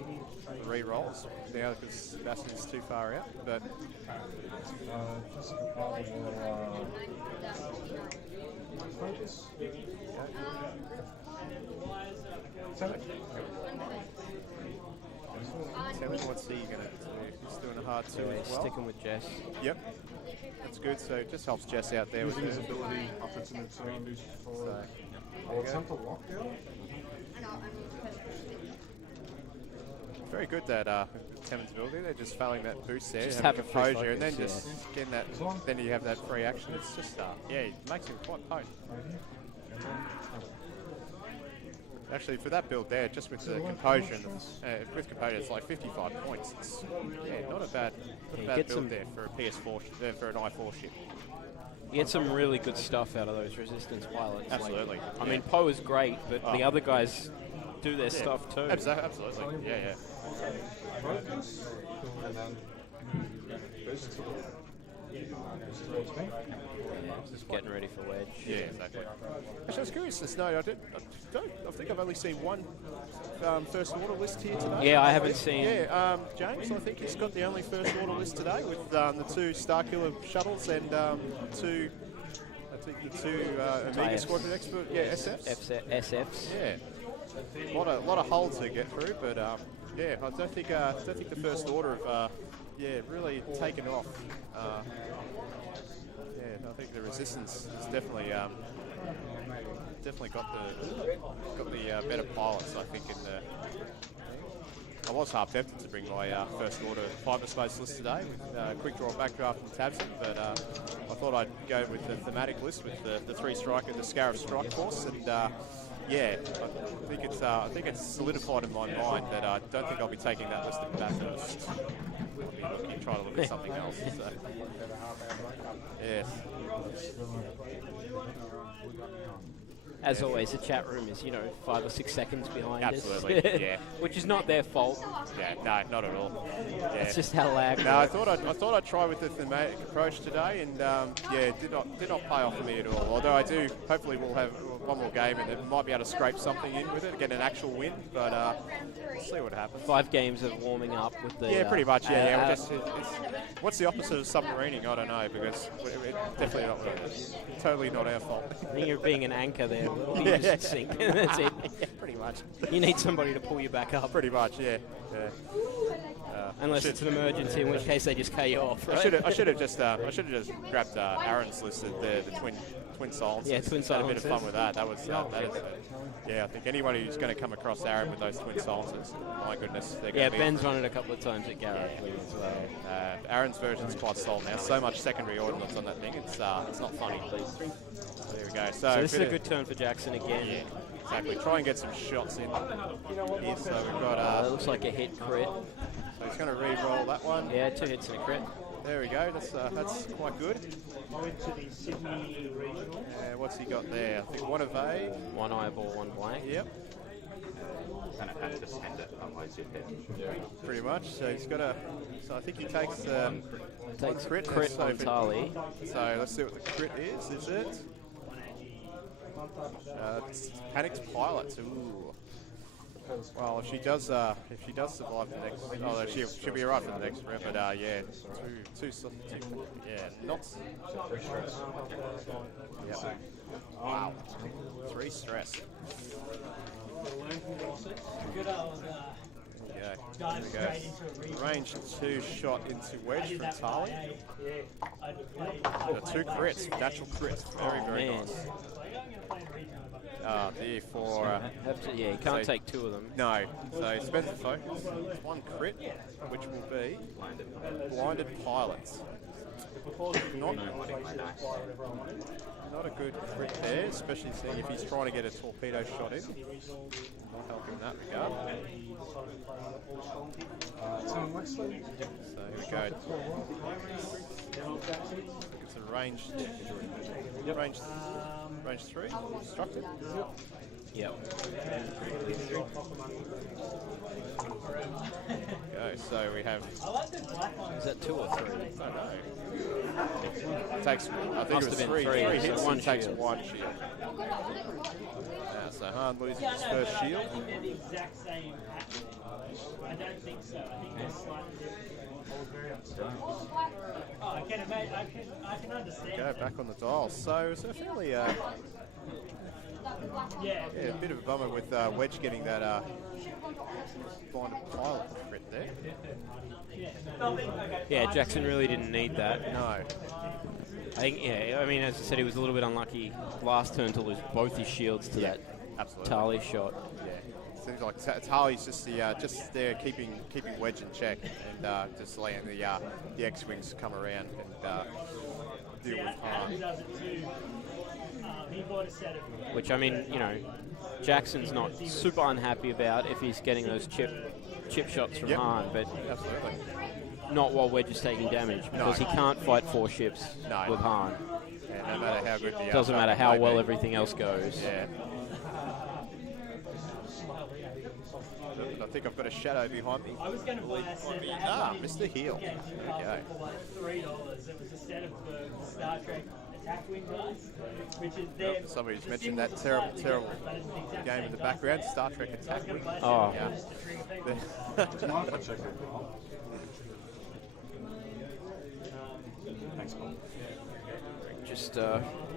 re-rolls now because Bastian's too far out. But Jessica Parker will focus. Tell me what's he going to do? He's doing a hard 2 Yeah, as well. sticking with Jess. Yep. That's good. So it just helps Jess out there with Using his her. ability up into the turn for So, I'll attempt a lockdown. very good that Teman's ability. They're just failing that boost there, Just having have a free composure, and then focus, just getting that. Then you have that free action. It's just yeah, it makes him quite potent. Actually, for that build there, just with the composure, and with composure, it's like 55 points. It's not a bad get build some- there for a PS4 for an i4 ship. You get some really good stuff out of those resistance pilots. Absolutely. Like, I mean, Poe is great, but the other guys do their stuff too. Absolutely. Yeah. Focus. And then boost. Just getting ready for Wedge. Yeah, exactly. Actually, I was curious to know. I think I've only seen one first order list here today. Yeah, I haven't seen. Yeah, James, I think he's got the only first order list today with the 2 Starkiller shuttles and the two Omega Squadron Expert, SFs. Yeah, a lot of holes to get through, but yeah, I don't think the first order have really taken off. Yeah, I think the resistance has definitely got the better pilots. I think I was half tempted to bring my first order Hyperspace list today with quick draw backdraft and Tabson, but I thought I'd go with the thematic list with the 3 striker, the Scarab Strike Force, and yeah, I think it's solidified in my mind that I don't think I'll be taking that list at Bathurst. I'll be trying to look at something else. So. Yes. As always, the chat room is, 5 or 6 seconds behind Absolutely, us. yeah. Which is not their fault. Yeah, no, not at all. Yeah. It's just how lag. No, I thought I'd try with the thematic approach today, and yeah, did not pay off for me at all. Although I do, hopefully we'll have one more game and it might be able to scrape something in with it, get an actual win. But we'll see what happens. 5 games of warming up with the. Yeah, pretty much. Yeah, yeah. What's the opposite of submarining? I don't know, because it definitely not totally not our fault. I think you're being an anchor there. You just sink. That's it. Yeah, pretty much. You need somebody to pull you back up. Pretty much, yeah. Unless it's an emergency, in which case they just K you off. Right? I should have just grabbed Aaron's list of the twin silencers. Yeah, twin silencers. Had a bit of fun with that. That is, yeah, I think anyone who's going to come across Aaron with those twin silencers, my goodness, they're going to be. Ben's run it a couple of times at Garrett as well. Aaron's version's quite solid now. So much secondary ordnance on that thing. It's not funny. There we go. So this is a good turn for Jackson again. Yeah, exactly. Try and get some shots in here. So we've got. Looks like a hit crit. So he's going to re-roll that one. Yeah, 2 hits and a crit. There we go. That's quite good. What's he got there? I think 1 evade. 1 eyeball, 1 blank. Yep. And it has to send it, otherwise you'd hit. Pretty much. So he's got a. So I think he takes takes crit on Tali. So let's see what the crit is. Is it? Panicked Pilots. Ooh. Well, if she does survive the next, she'll be alright for the next round. But yeah, two, yeah, not. Yep. Wow, 3 stress. There we go. Range 2 shot into Wedge from Tali. 2 crits, natural crits. Very nice. There for... yeah, you can't take 2 of them. No, so he spends the focus. It's 1 crit, which will be Blinded Pilots. Not a good crit there, especially seeing if he's trying to get a torpedo shot in. Not helping in that regard. So here we go. It's a range 3, constructed. Yep. Go, so we have. Is that 2 or 3? I don't know. It takes. I think Must it was have been 3 hits. So 1 takes shield. 1 shield. So Han loses his first shield. The exact same pattern. I don't think so. I think they're slightly different. Oh, I can imagine. I can understand. Go back on the dial. So it's a fairly Yeah. a bit of a bummer with Wedge getting that blinded pilot crit there. Yeah, Jackson really didn't need that. No. I think, yeah, I mean, as I said, he was a little bit unlucky last turn to lose both his shields to that Absolutely. Tali shot. Yeah. Seems like Tali's just there keeping Wedge in check and just letting the X-Wings come around and deal with Adam does it too. He bought a set of. Which, I mean, Jackson's not super unhappy about if he's getting those chip shots from Han, but absolutely not while Wedge is taking damage, because he can't fight 4 ships with Han. Yeah, no matter how good the doesn't matter how well everything else goes. Yeah. I think I've got a shadow behind me. I was going to buy a set Mr. Heel. There we go. for like $3. It was a set of the Star Trek attack wing guys, which is there. Somebody's mentioned that terrible game in the background, Star Trek Attack Wing. Oh. Yeah. Thanks, Paul. Just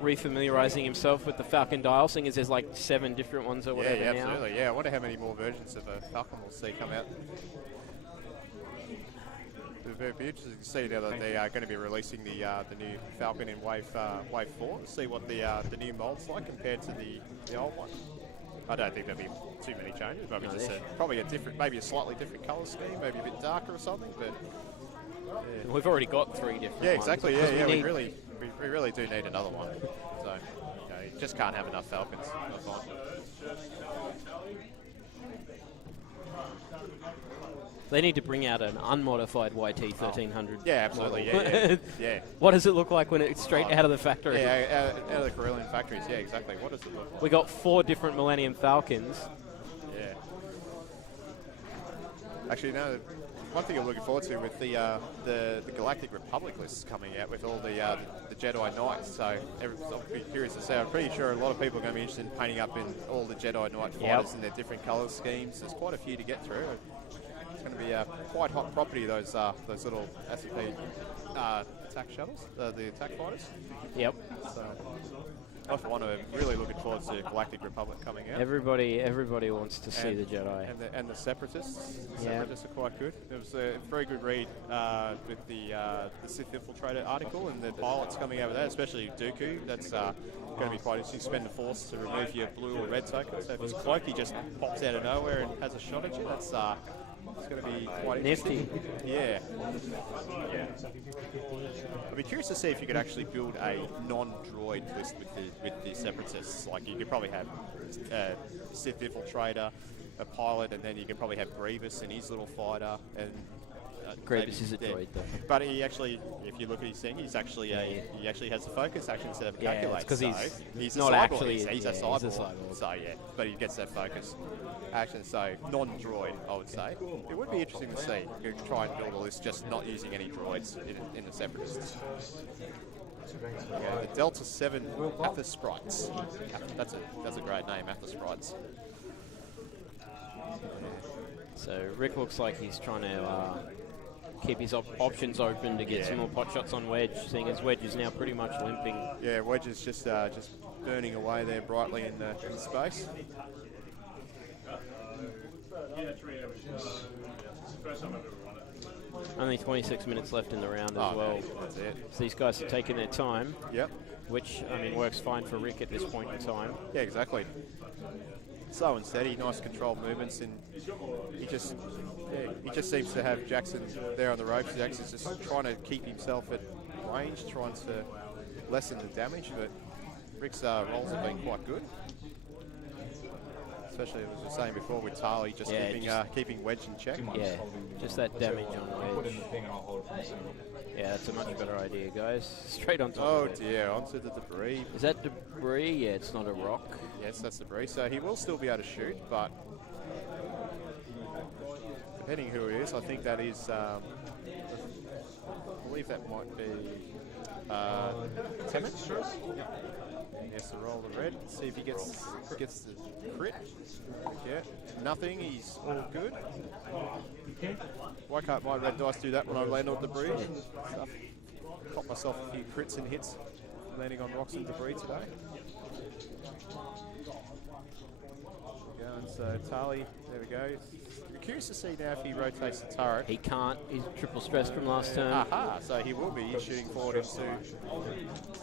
refamiliarizing himself with the Falcon dial, seeing as there's like 7 different ones or whatever Yeah, now. absolutely. Yeah, I wonder how many more versions of a Falcon we'll see come out. It'll be interesting to see now that they are going to be releasing the new Falcon in Wave 4. See what the new mold's like compared to the old one. I don't think there'll be too many changes. Maybe just probably a different, maybe a slightly different colour scheme, maybe a bit darker or something. But yeah. We've already got 3 different yeah, ones. exactly. Yeah, we really do need another one. So you just can't have enough Falcons. I find. They need to bring out an unmodified YT 1300. Yeah, absolutely. Yeah. What does it look like when it's straight out of the factory? Yeah, out of the Corellian factories. Yeah, exactly. What does it look like? We got 4 different Millennium Falcons. Yeah. Actually, no. One thing I'm looking forward to with the Galactic Republic lists coming out with all the Jedi Knights. So I'll be curious to see. I'm pretty sure a lot of people are going to be interested in painting up in all the Jedi Knight fighters and their different colour schemes. There's quite a few to get through. It's going to be a quite hot property, those little SCP attack shuttles, the attack fighters. Yep. So I for one am really looking forward to Galactic Republic coming out. Everybody wants to see the Jedi. And the Separatists. The Yeah. Separatists are quite good. It was a very good read with the Sith Infiltrator article and the pilots coming out of that, especially Dooku. That's going to be quite interesting. Spend the Force to remove your blue or red token. So if his cloak, he just pops out of nowhere and has a shot at you. That's it's going to be quite Nifty. interesting. Yeah. I'd be curious to see if you could actually build a non-droid list with the Separatists. Like you could probably have Sith Infiltrator, a pilot, and then you could probably have Grievous and his little fighter. And Grievous is a droid, though. But he actually, if you look at his thing, he's actually he actually has a focus action instead of a calculate. Yeah, because he's not a cyborg. actually. He's a cyborg. So yeah, but he gets that focus action. So non-droid, I would say. It would be interesting to see. You could try and build a list just not using any droids in the Separatists. Yeah, the Delta 7 Athosprites. That's a great name, Athosprites. So Rick looks like he's trying to keep his options open to get some more pot shots on Wedge, seeing as Wedge is now pretty much limping. Yeah, Wedge is just burning away there brightly in space. Only 26 minutes left in the round as well. No, that's it. So these guys are taking their time. Yep. Which, I mean, works fine for Rick at this point in time. Yeah, exactly. Slow and steady, nice controlled movements, and he just seems to have Jackson there on the ropes. Jackson's just trying to keep himself at range, trying to lessen the damage, but Rick's rolls have been quite good. Especially, as we were saying before, with Tali just keeping Wedge in check. Yeah, just that damage on Wedge. Yeah, that's a much better idea, guys. Straight on top. Oh dear, onto the debris. Is that debris? Yeah, it's not a rock. Yes, that's debris. So he will still be able to shoot, but depending who he is, I think that is. I believe that might be Temmett. He has to roll the red. See if he gets the crit. Yeah, nothing. He's all good. Why can't my red dice do that when I land on debris? Caught myself a few crits and hits landing on rocks and debris today. So Tali, there we go. I'm curious to see now if he rotates the turret. He can't. He's triple stressed from last turn. Aha, so he will be shooting forward into. So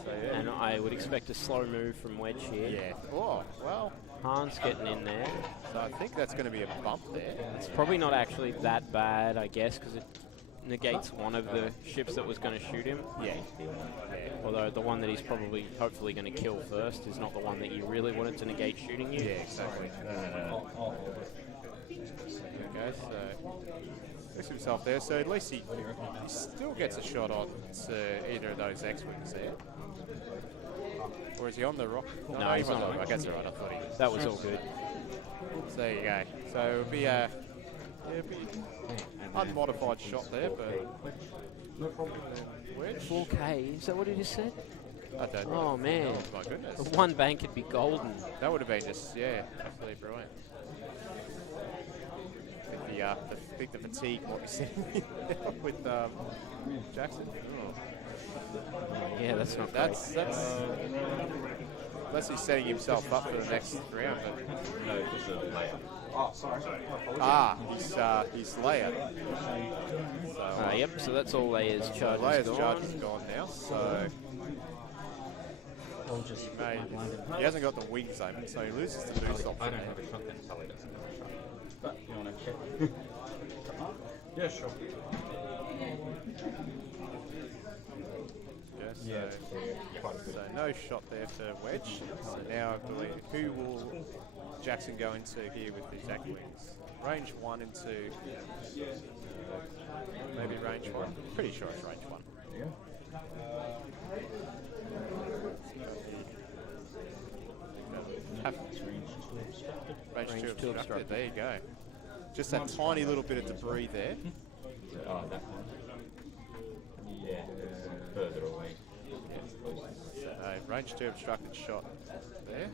yeah. And I would expect a slow move from Wedge here. Yeah. Oh, well. Han's getting in there. So I think that's going to be a bump there. It's probably not actually that bad, I guess, because it negates one of the ships that was going to shoot him. Yeah. Although the one that he's probably, hopefully going to kill first is not the one that you really wanted to negate shooting you. Yeah, exactly. Okay, so fix himself there. So at least he still gets a shot on either of those X-Wings there. Or is he on the rock? No, he's not on the rock. That's all right. I thought he was. That was all good. So there you go. So it'll be a unmodified shot there, but No problem. Wedge. 4K, is that what it just said? I don't know. Oh, man. Oh, my goodness. The one bank would be golden. That would have been just, yeah, absolutely brilliant. I think the fatigue might be setting in now with Jackson. Oh. Yeah, that's not That's unless he's setting himself up for the next round. But No, just a layer. Oh, sorry. He's layered. So, Yep, so that's all layers charges Layer's gone. charge is gone now, so he hasn't got the wings open, so he loses the boost I option. don't have a shotgun. Tali doesn't have a shotgun. You want to check? Yeah, sure. So no shot there for Wedge. So now I believe, who will Jackson go into here with his act wings? Range 1 into maybe range 1. Pretty sure it's range 1. Yeah. Range 2 obstructed. There you go. Just that tiny little bit of debris there. Oh, that one. Yeah, further away. Range 2 obstructed shot there.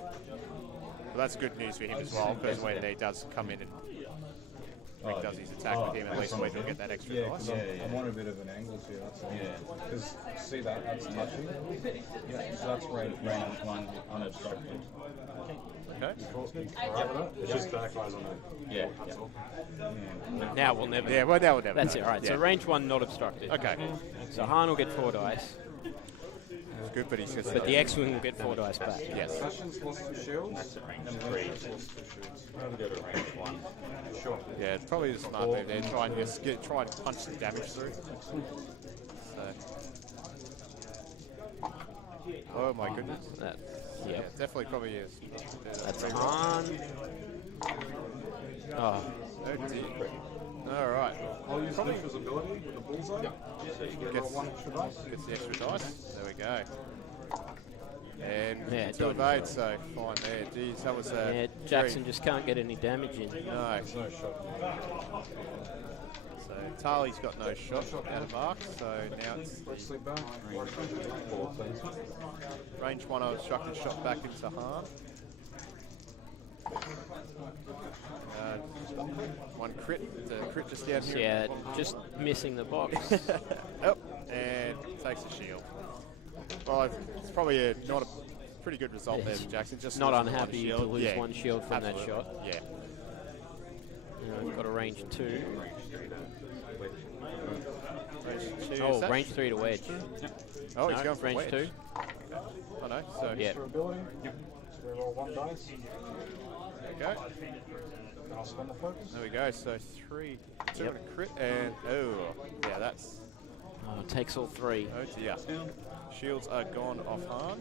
Well, that's good news for him as well, because when he does come in and Rick does his attack with him, at least Wedge will get that extra dice. I'm on a bit of an angle here, that's all. Yeah. Because, see that, that's touching. Yeah, so that's range One unobstructed. Okay. It's just back eyes on it. Yeah. Now we'll never. Yeah, well, now we'll never That's know. it, right. Yeah. So range 1 not obstructed. Okay. So Han will get 4 dice, It's good, but he's just but the X-Wing will get 4 dice back. yes. Bastian's lost two shields. That's a range And 3. Wedge has lost two shields. We'll go to range 1. Sure. Yeah, it's probably the smart move there. Try and punch the damage through. So. Oh my goodness. That, Yeah, yep. definitely probably is. That's Han. Oh, Oh dear. All right. I'll use Differ's ability with the bullseye. So you Get Gets, one extra dice. gets the extra dice. There we go. And Yeah, to evade, so fine there. Geez, that was yeah, Jackson just can't get any damage in. No. There's no shot. So Tali's got no shot out of mark, so now it's Let's sleep back. range 1 obstructed shot back into Han. One crit, the crit just down here. Yeah, just missing the box. Oh, and takes the shield. Well, it's probably not a pretty good result there for Jackson. Just Not losing one unhappy to shield. lose Yeah, one shield from absolutely. that shot. Yeah. Got a range 2. Range 2, is Oh, that? range 3 to Wedge. Oh, he's No, going for range Wedge. 2. Oh no, so Yeah. Extra ability. So we roll one dice. there we go. And I'll spend the focus. There we go. So 3, 2 Yep. and a crit, and oh, yeah, that's Oh, it takes all 3. oh dear. Shields are gone off Han.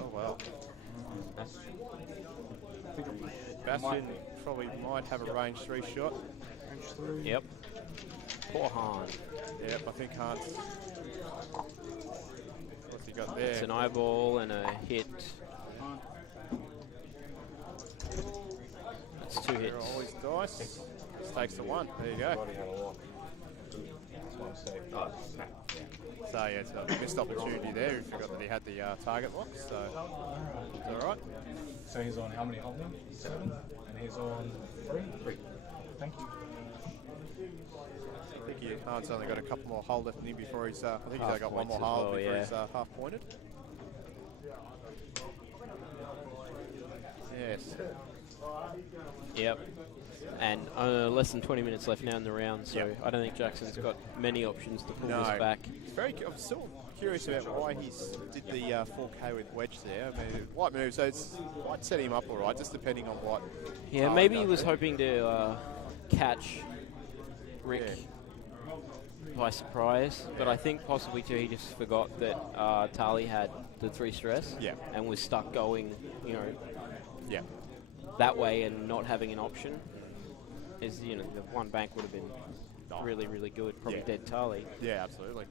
Oh well. Bastian probably might have a range 3 shot. Range 3. Yep. Poor Han. Yep, I think Han's. What's he got It's there? an eyeball and a hit. That's 2 There hits. are always dice. Just takes the 1. There you go. Bloody had a lot. That's one mistake. Oh, snap. So yeah, it's a missed opportunity there. He forgot that he had the target lock. So it's all right. So he's on how many hold now? 7. And he's on 3? Thank you. I think Han's only got a couple more hold left in him before he's. I think he's Half only got one more points as hold well, before yeah. he's half pointed. Yes. Yep. And less than 20 minutes left now in the round, so Yep. I don't think Jackson's got many options to pull No. this back. It's very. I'm still curious about why he did the 4K with Wedge there. I mean, white move, so it's might set him up all right, just depending on what. Yeah, Tali maybe he does was there. hoping to catch Rick by surprise, but I think possibly too he just forgot that Tali had the 3 stress Yeah. and was stuck going, you know, Yeah. that way and not having an option. Is, you know, the 1 bank would have been really, really good. Probably Yeah. dead Tali. Yeah, absolutely.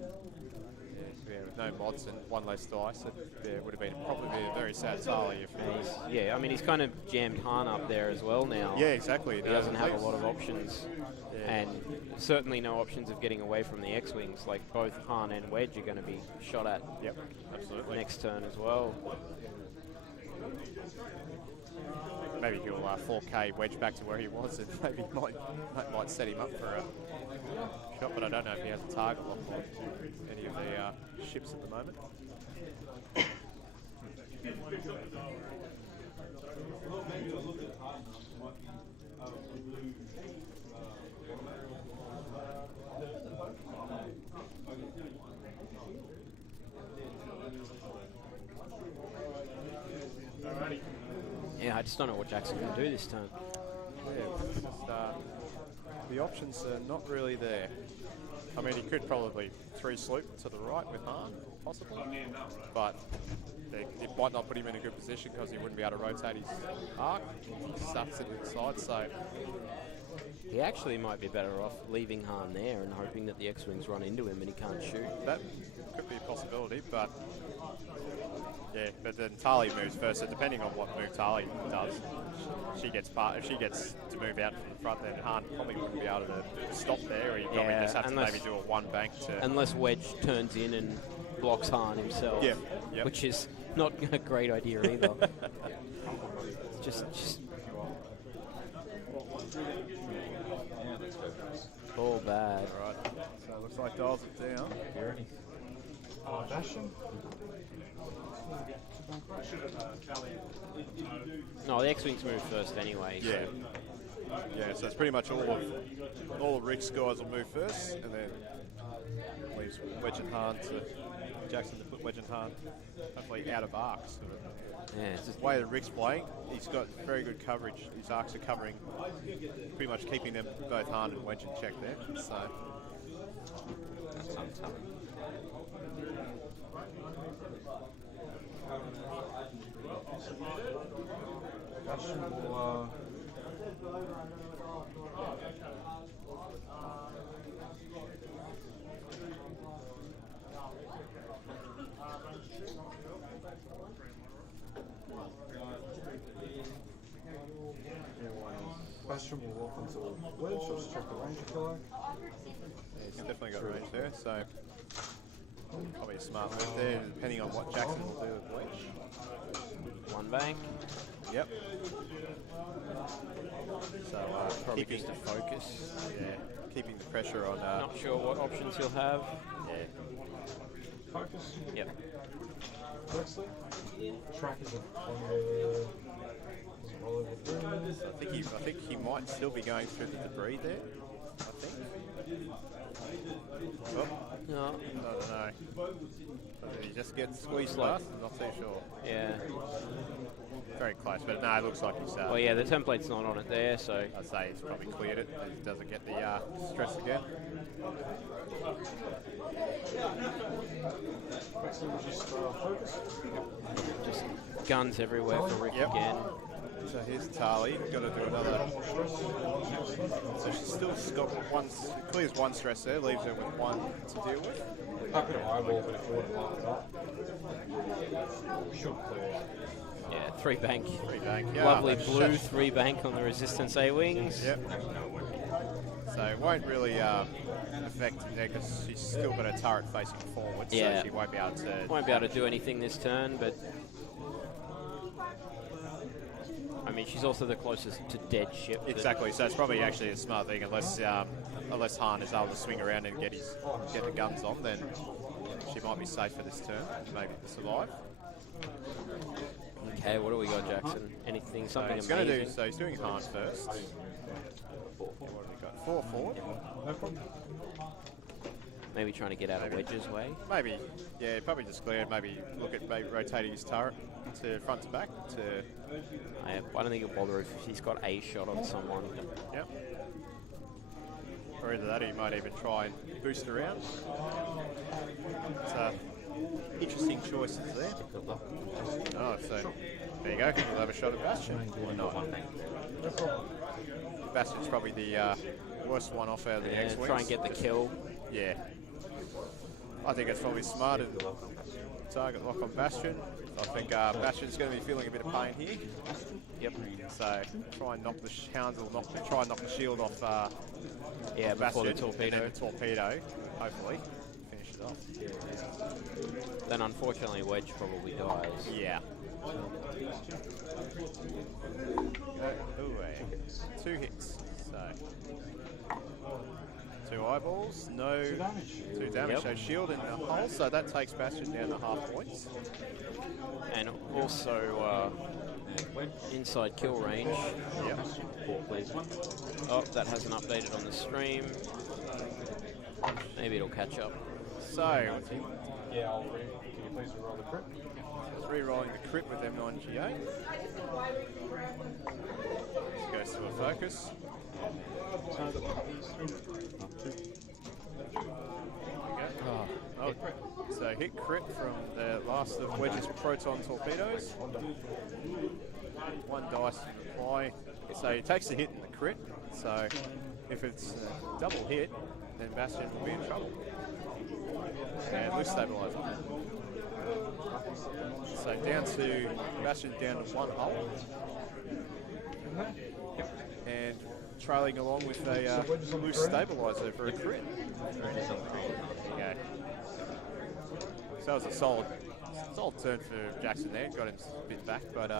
Yeah, with no mods and one less dice, it would have been probably a very sad Tali if it was. Yeah, I mean, he's kind of jammed Han up there as well now. Yeah, exactly. He doesn't have a lot of options. Yeah. And certainly no options of getting away from the X-Wings. Like, both Han and Wedge are going to be shot at Absolutely. next turn as well. Maybe he'll 4K Wedge back to where he was, and maybe might set him up for a shot, but I don't know if he has a target lock on any of the ships at the moment. Yeah, I just don't know what Jackson can do this turn. Yeah, it's just, the options are not really there. I mean, he could probably 3-sloop to the right with Han, possibly, but it might not put him in a good position because he wouldn't be able to rotate his arc. He starts it inside, so He actually might be better off leaving Han there and hoping that the X-Wings run into him and he can't shoot. that could be a possibility, but yeah, but then Tali moves first, so depending on what move Tali does, if she gets to move out from the front, then Han probably wouldn't be able to stop there, or he'd probably just have to maybe do a one bank to... Unless Wedge turns in and blocks Han himself, which is not a great idea either. just all bad. Alright, so it looks like dials it down. Bastian. No, the X-Wings move first anyway. Yeah. Yeah, so it's pretty much all of Rick's guys will move first, and then leaves Wedge and Han to Jackson to put Wedge and Han hopefully out of arcs. Yeah, it's just The way that Rick's playing, he's got very good coverage. His arcs are covering, pretty much keeping them both Han and Wedge in check there. So That's untough. Bastian will Bastian will walk into Wedge, I'll just check the Ranger killer. yeah, he's definitely got range there. So probably a smart move there, depending on what Jackson will do with Wedge. one bank. Yep. So Probably keeping just a focus. keeping the pressure on. Not sure what options he'll have. Yeah. Focus. Yep. Firstly, track is on the roll over three. I think he might still be going through the debris there. I think. Oh, No. I don't know. Did he just get squeezed like- last? I'm not too sure. Yeah. Very close, but no, it looks like he's. Well, yeah, the template's not on it there, so I'd say he's probably cleared it. He doesn't get the stress again. Just focus. just guns everywhere for Rick Yep. again. So here's Tali. Got to do another. So she's still got one. Clears one stress there. Leaves her with one to deal with. I could have eyeball, but if you wouldn't like that, should clear. Yeah, three bank. Three bank. Yeah, Lovely they've blue shut- three bank on the Resistance A-Wings. Yep. So it won't really affect her because she's still got a turret facing forward, Yeah. so she won't be able to. Won't be able to do anything this turn, but I mean, she's also the closest to dead ship. that- Exactly. So it's probably actually a smart thing, unless Han is able to swing around and get the guns on, then she might be safe for this turn and maybe survive. Okay, what do we got, Jackson? Anything, So something he's going to do. amazing? So he's doing Han first. What have we got? 4 forward. No problem. Maybe trying to get out of Wedge's way. Maybe, yeah, probably just clear. Maybe look at rotating his turret to front to back. I don't think it'll bother if he's got a shot on someone. Yep. Or either that, or he might even try and boost around. So interesting choices there. Oh, so there you go. We'll have a shot at Bastian. Or not. Bastian's probably the worst one off out of the Yeah, X-Wings. try and get the kill. Yeah. I think it's probably smarter to target lock on Bastian. I think Bastian's going to be feeling a bit of pain here. Yep. So try and knock the Hounds will try and knock the shield off. Yeah, before the Bastian, torpedo. and then the torpedo, hopefully, finish it off. Then unfortunately Wedge probably dies. Yeah. Ooh, 2 hits. So 2 eyeballs, no 2 damage. Yep. So shield in the hull, so that takes Bastian down to half points. And also inside kill range. Yep. Oh, that hasn't updated on the stream. Maybe it'll catch up. So Yeah, I'll read. Can you please roll the crit? it's re-rolling the crit with M9G8. This goes to a focus. Oh, so hit crit from the last of Wedge's proton torpedoes. 1 dice to apply. So he takes the hit and the crit. So if it's a double hit, then Bastian will be in trouble. And loose stabilizer. So down to Bastian down to 1 hull. And trailing along with a loose stabilizer for a crit. Okay. So that was a solid turn for Jackson there. Got him a bit back, but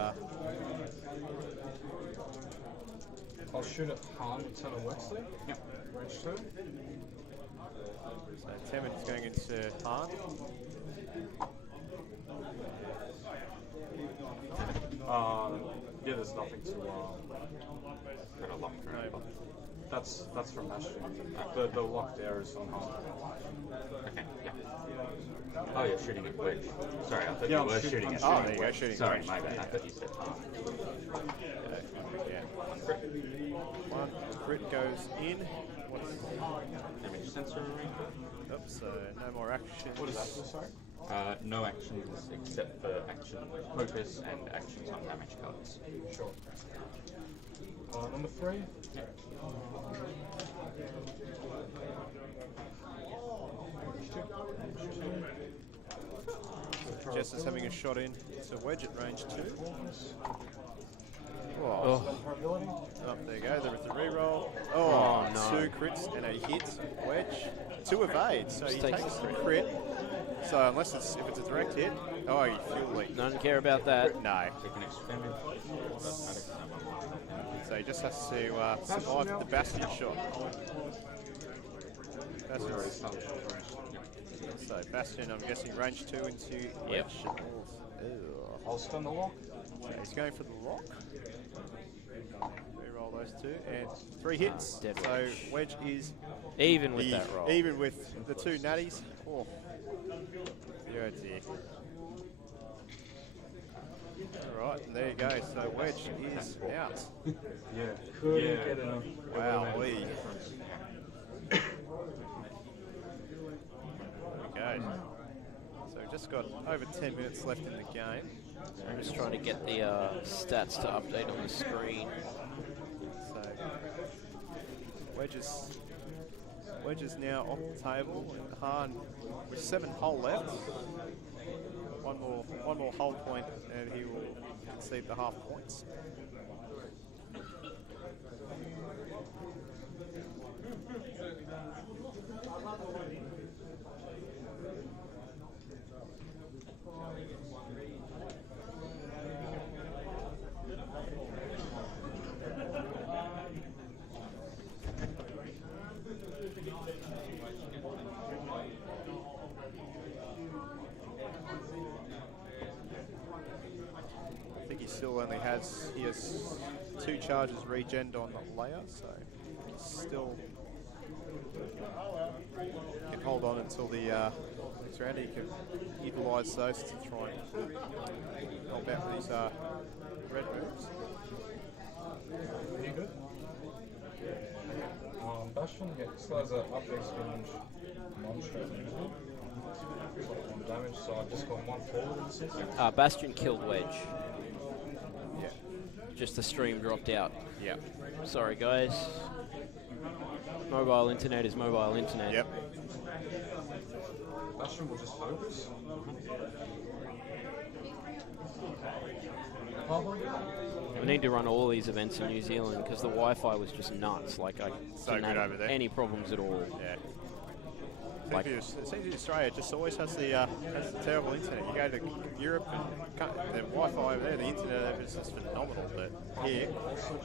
I'll shoot at Han with 10 and Wexley. Yep. Range 2. so Temin is going into Han. Yeah, there's nothing to No. That's from Bastian. The locked air is on Han. Okay, yeah. Oh, you're shooting at Wedge. Sorry, I thought Yeah, you I'm were shooting- shooting at Oh, there you go, shooting. Sorry, my bad. I thought you said half. Yeah. 1 crit goes in. What's Damage sensor range. oops, so no more actions. What is that for, sorry? No actions except for action focus and actions on damage cards. Sure. Number 3. Jess is having a shot in to Wedge at range 2. Oh, Probability. Oh, there you go. There was the reroll. Oh, Oh, no. 2 crits and a hit. Wedge. 2 evades. So he Just takes takes the the crit. So unless if it's a direct hit, oh, you feel leak. none care about that. No. Take an experiment. So he just has to survive the Bastian shot. Bastian's- So Bastian, I'm guessing range 2 into Yep. Wedge. Ew. I'll stun the lock. So he's going for the lock. Reroll those 2 and 3 hits. Dead So Wedge. Wedge is Even with that roll. even with the 2 natties. Oh, dear, oh dear. All right, and there you go. So Wedge is out. Yeah. Couldn't get enough. Wow, we. There we go. So we've just got over 10 minutes left in the game. I'm just trying to get the stats to update on the screen. So Wedge is now off the table, and Han with 7 hull left. One more hull point, and he will concede the half points. I think he still only has 2 charges regened on Leia, so he's still can hold on until the next round. He can utilise those to try and help out with his red moves. You good? Bastian still has an update range non-straight movement. On damage, so I've just gone 1 forward in the system. Bastian killed Wedge. Yeah. Just the stream dropped out. Yeah. Sorry, guys. Mobile internet is mobile internet. Yep. Bastian will just focus. We need to run all these events in New Zealand because the Wi-Fi was just nuts. Like I So didn't good have over there. any problems at all. Yeah. Like- It seems in Australia it just always has the terrible internet. You go to Europe and the Wi-Fi over there, the internet over is just phenomenal. But here,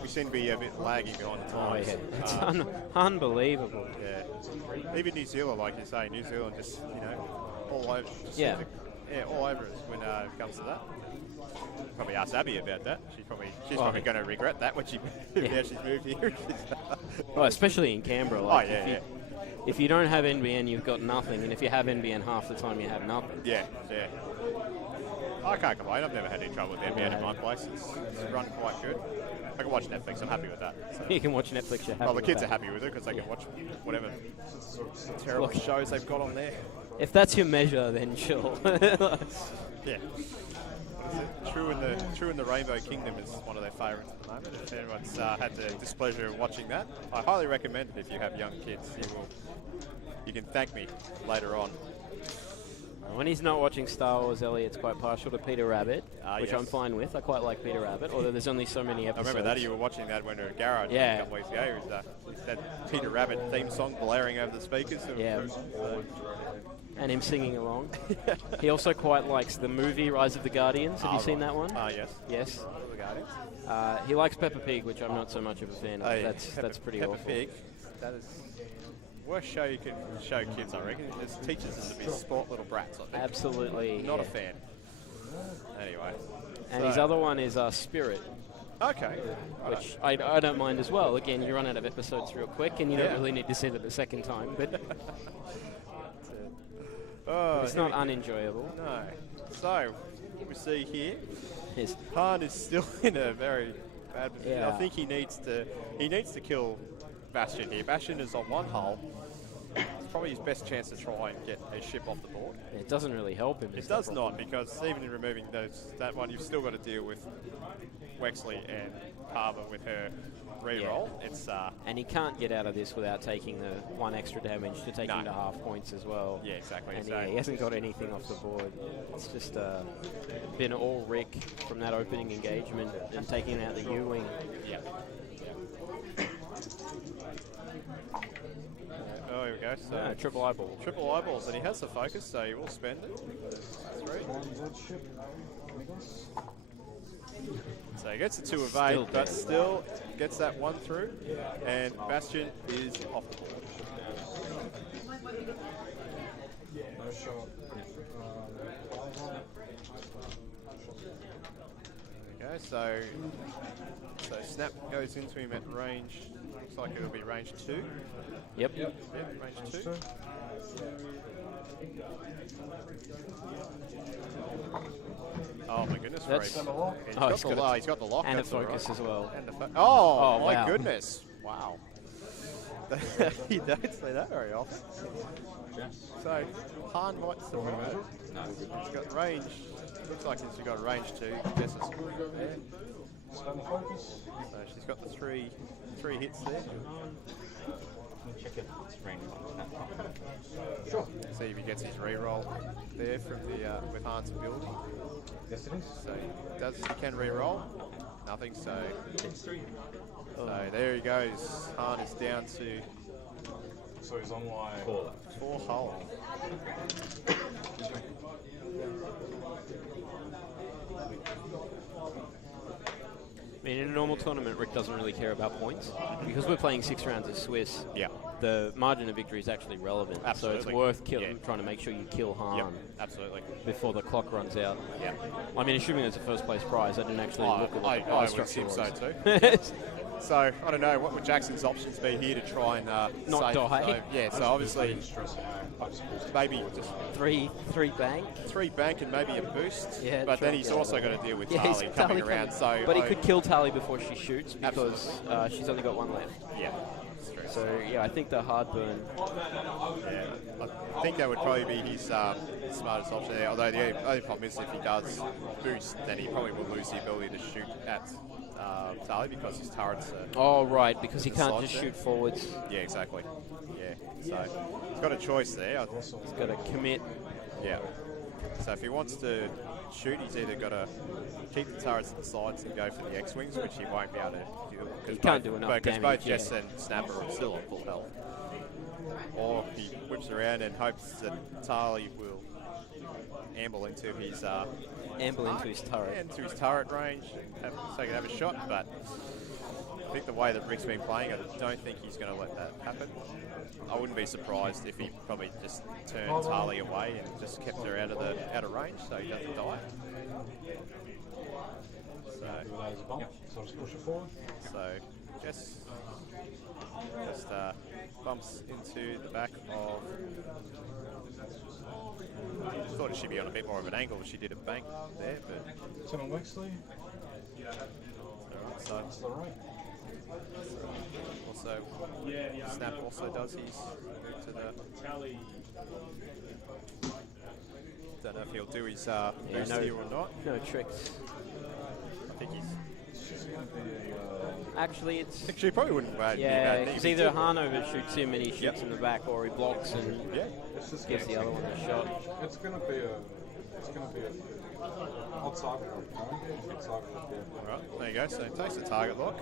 we seem to be a bit lagging behind the Oh times. yeah, it's unbelievable. Yeah. Even New Zealand, like you say, New Zealand just, all over. Just Yeah. All over us when it comes to that. Probably ask Abby about that. She's probably going to regret that when she now she's moved here. Well, especially in Canberra. Like if you don't have NBN, you've got nothing, and if you have NBN, half the time you have nothing. Yeah. I can't complain. I've never had any trouble with NBN in my place. It's run quite good. I can watch Netflix. I'm happy with that. So. You can watch Netflix. You're happy Well, the with kids that. are happy with it because they can watch whatever terrible shows they've got on there. If that's your measure, then sure. Yeah. True in the Rainbow Kingdom is one of their favourites at the moment. If anyone's had the displeasure of watching that, I highly recommend it if you have young kids. You can thank me later on. When he's not watching Star Wars, Elliot's quite partial to Peter Rabbit, which yes. I'm fine with. I quite like Peter Rabbit, although there's only so many I episodes. remember that you were watching that when we were at Garage a couple weeks ago. It was that Peter Rabbit theme song blaring over the speakers. Yeah. And him singing along. He also quite likes the movie Rise of the Guardians. Have you seen that one? Yes. Yes. The Guardians. He likes Peppa Pig, which I'm not so much of a fan of. That's pretty Peppa awful. Pig. That is the worst show you can show kids, I reckon. It just teaches them to be sport little brats, I think. Absolutely. Not a fan. Anyway. And his other one is Spirit. Okay. Which I don't mind as well. Again, you run out of episodes real quick, and you don't really need to see it the second time. But it's not unenjoyable. No. So, what we see here, Yes. Han is still in a very bad position. Yeah. I think he needs to kill Bastian here. Bastian is on one hull. It's probably his best chance to try and get a ship off the board. It doesn't really help him. It does not, because even in removing that one, you've still got to deal with Wexley and Harbour with her re-roll. Yeah. It's and he can't get out of this without taking the one extra damage to take him to half points as well. Yeah, exactly. And So he hasn't got anything off the board. It's just been all Rick from that opening engagement and taking out the U-wing. Yeah. Oh, here we go. So triple eyeball. Triple eyeballs, and he has the focus, so he will spend it. Three. So he gets the 2 of 8, but still gets that 1 through, and Bastian is off the board. No shot. There we go. So Snap goes into him at range. Looks like it'll be range 2. Yep. Yep, range 2. Oh my goodness, That's- Reece. He's got the lock. And a that's all focus right. as well. And oh my wow. goodness. Wow. You don't see that very often. So Han might survive. No. He's got range. Looks like he's got range 2. Jess is there. So she's got the three hits there. Check if it's range on that. Sure. See if he gets his re-roll there from the with Han's ability. Yes, it is. So he can re-roll. Nothing. So there he goes. Han is down to So he's on like 4 hull. I mean, in a normal tournament, Rick doesn't really care about points. Because we're playing 6 rounds of Swiss, Yeah. the margin of victory is actually relevant. Absolutely. So it's worth trying to make sure you kill Han Yep. Absolutely. before the clock runs out. Yeah. I mean, assuming it's a first place prize, I didn't actually look at what the I prize would structure assume was. so too. So I don't know, what would Jackson's options be here to try and Not save? die. So, yeah. So obviously maybe just Three bank. 3 bank and maybe a boost. Yeah, but then true. he's Yeah. also got to deal with Yeah, Tali coming around. So but he could kill Tali before she shoots because Absolutely. she's only got 1 left. Yeah. That's true. So yeah, I think the hard burn. Yeah, I think that would probably be his smartest option there. Although the only problem is if he does boost, then he probably will lose the ability to shoot at Tali because his turrets are... Oh right, because he can't Side just there. shoot forwards. Yeah, exactly. Yeah, so he's got a choice there. He's got to commit Yeah. So if he wants to shoot, he's either got to keep the turrets at the sides and go for the X-Wings, which he won't be able to do. He can't do enough Because damage, both Jess and Snapper are still on full health. Or he whips around and hopes that Tali will amble into his turret. Into his turret range, so he can have a shot, but I think the way that Rick's been playing, I don't think he's going to let that happen. I wouldn't be surprised if he probably just turned Tali away and just kept her out of range so he doesn't die. So Jess just bumps into the back of. I thought it should be on a bit more of an angle. She did a bank there, but. Tim and Wexley. So That's the right. also, Snap also does his to the. Don't know if he'll do his boost here or not. No tricks. I think he's. Actually, it's. Actually, probably wouldn't. Yeah, it's either Hanover shoots him and he shoots in the back, or he blocks and gives the other one a shot. It's gonna be a. I'll target lock. Right, there you go. So he takes the target lock.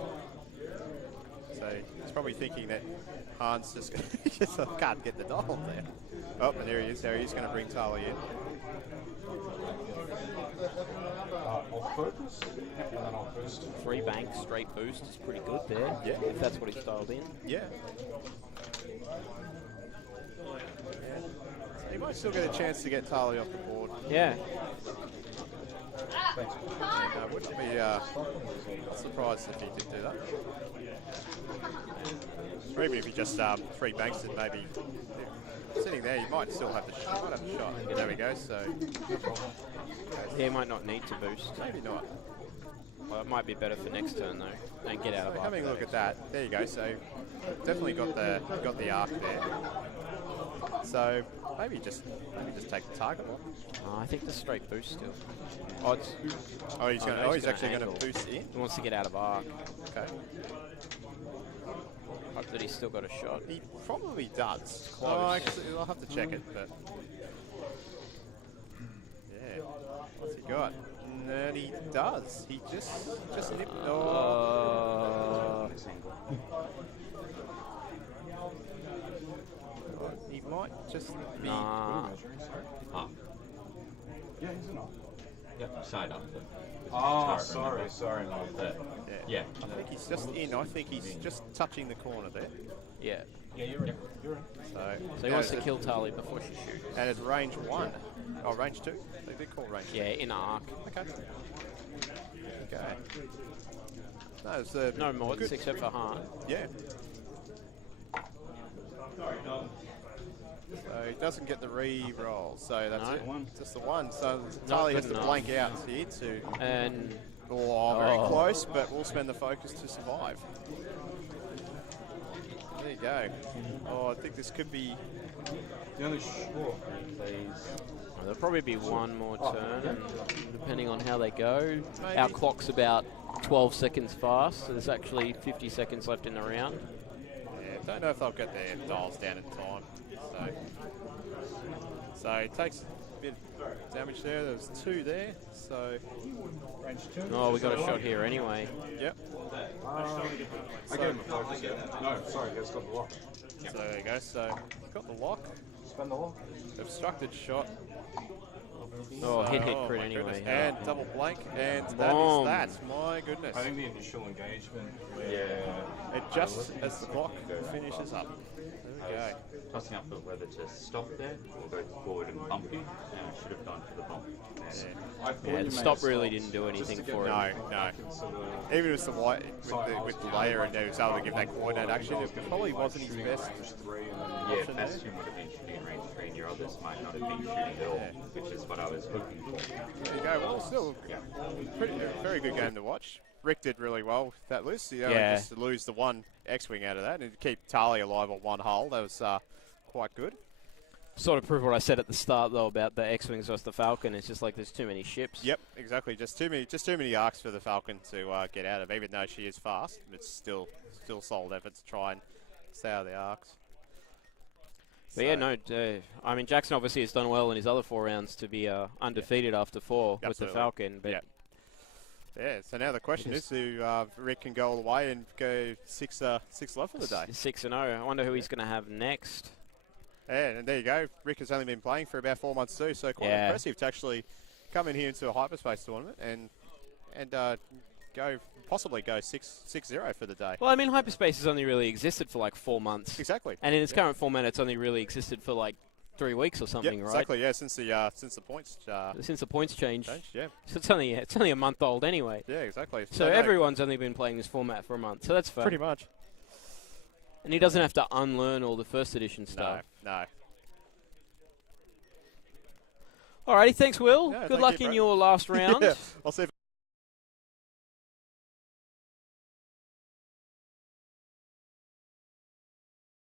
So he's probably thinking that Han's just can't get the dial there. Oh, and there he is. There he is going to bring Tali in. Off focus, and then I'll boost. 3 banks, straight boost is pretty good there. Yeah. If that's what he's dialed in. Yeah. So he might still get a chance to get Tali off the board. Yeah. And I wouldn't be surprised if he did do that. Or even if he just 3 banks and maybe sitting there, you might still have the shot. There we go. So He might not need to boost. maybe not. Well, it might be better for next turn though. And get out of So arc. having a look at that, there you go. So definitely got the arc there. So maybe just take the target lock. I think the straight boost still. Odds. Oh, he's going. no, He's actually going angle. to boost in. He wants to get out of arc. Okay. Hope that he's still got a shot. He probably does. Close. Oh, actually, I'll have to check it, but yeah. What's he got? And he does. He just nipped. Oh. He might just be. Nah. Ah, Yeah, he's an off. yep, side up. Oh, Turret, sorry, no. Yeah. I think he's just in. I think he's just touching the corner there. Yeah. Yeah, you're right. You're right. So he wants to kill Tali before she shoots. And it's range 1. Oh, range 2. They did call range 2. Yeah, in arc. Okay. Okay. No, it's a No mods good. except for Han. Yeah. So he doesn't get the re-roll, so that's No. it. Just the 1. So Tali good has to enough. blank out here to. And Oh, very close, but we'll spend the focus to survive. There you go. Oh, I think this could be. The only sure. there'll probably be one more turn, and depending on how they go. Maybe. Our clock's about 12 seconds fast, so there's actually 50 seconds left in the round. Yeah, don't know if they'll get their dials down in time. So it takes a bit of damage there. There's 2 there, so. Range 2. Oh, we got a shot here anyway. Yep. I gave him a focus. No, sorry, he's got the lock. So there you go. So got the lock, Spend the lock. obstructed shot. Oh, hit Oh crit my anyway. goodness. And double blank, and Boom. that is that. My goodness. I think the initial engagement. It just as the clock finishes up. There we go. Tossing up whether to stop there or go forward and bump it. I should have gone for the bump. Yeah, the stop really didn't do anything for No, him. no. Even with the white, with the layer, and they was able to give that coordinate action, it probably wasn't his best. Yeah, Bastian would have been shooting range 3 and your others might not have been shooting at all, which is what I was hoping for. There you go. Well, still, very good game to watch. Rick did really well with that list. You know, Yeah. just to lose the 1 X-Wing out of that and to keep Tali alive on 1 hull, that was quite good. Sort of prove what I said at the start, though, about the X-Wings versus the Falcon. It's just like there's too many ships. Yep, exactly. Just too many arcs for the Falcon to get out of. Even though she is fast, it's still solid effort to try and stay out of the arcs. But yeah, no, I mean, Jackson obviously has done well in his other 4 rounds to be undefeated after 4 with the Falcon. But yeah, so now the question is do Rick can go all the way and go 6 left for the day. 6-0. I wonder who he's going to have next. Yeah, and there you go. Rick has only been playing for about 4 months too, so quite impressive to actually come in here into a Hyperspace tournament and possibly go 6-0 for the day. Well, I mean, Hyperspace has only really existed for like 4 months. Exactly. And in its current format, it's only really existed for like 3 weeks or something, right? Exactly. Yeah, since the points. Since the points change. Yeah. So it's only a month old anyway. Yeah, exactly. So everyone's only been playing this format for a month. So that's fair. Pretty much. And he doesn't have to unlearn all the first edition stuff. No. Alrighty, thanks, Will. Yeah, Good luck in your last round. I'll see if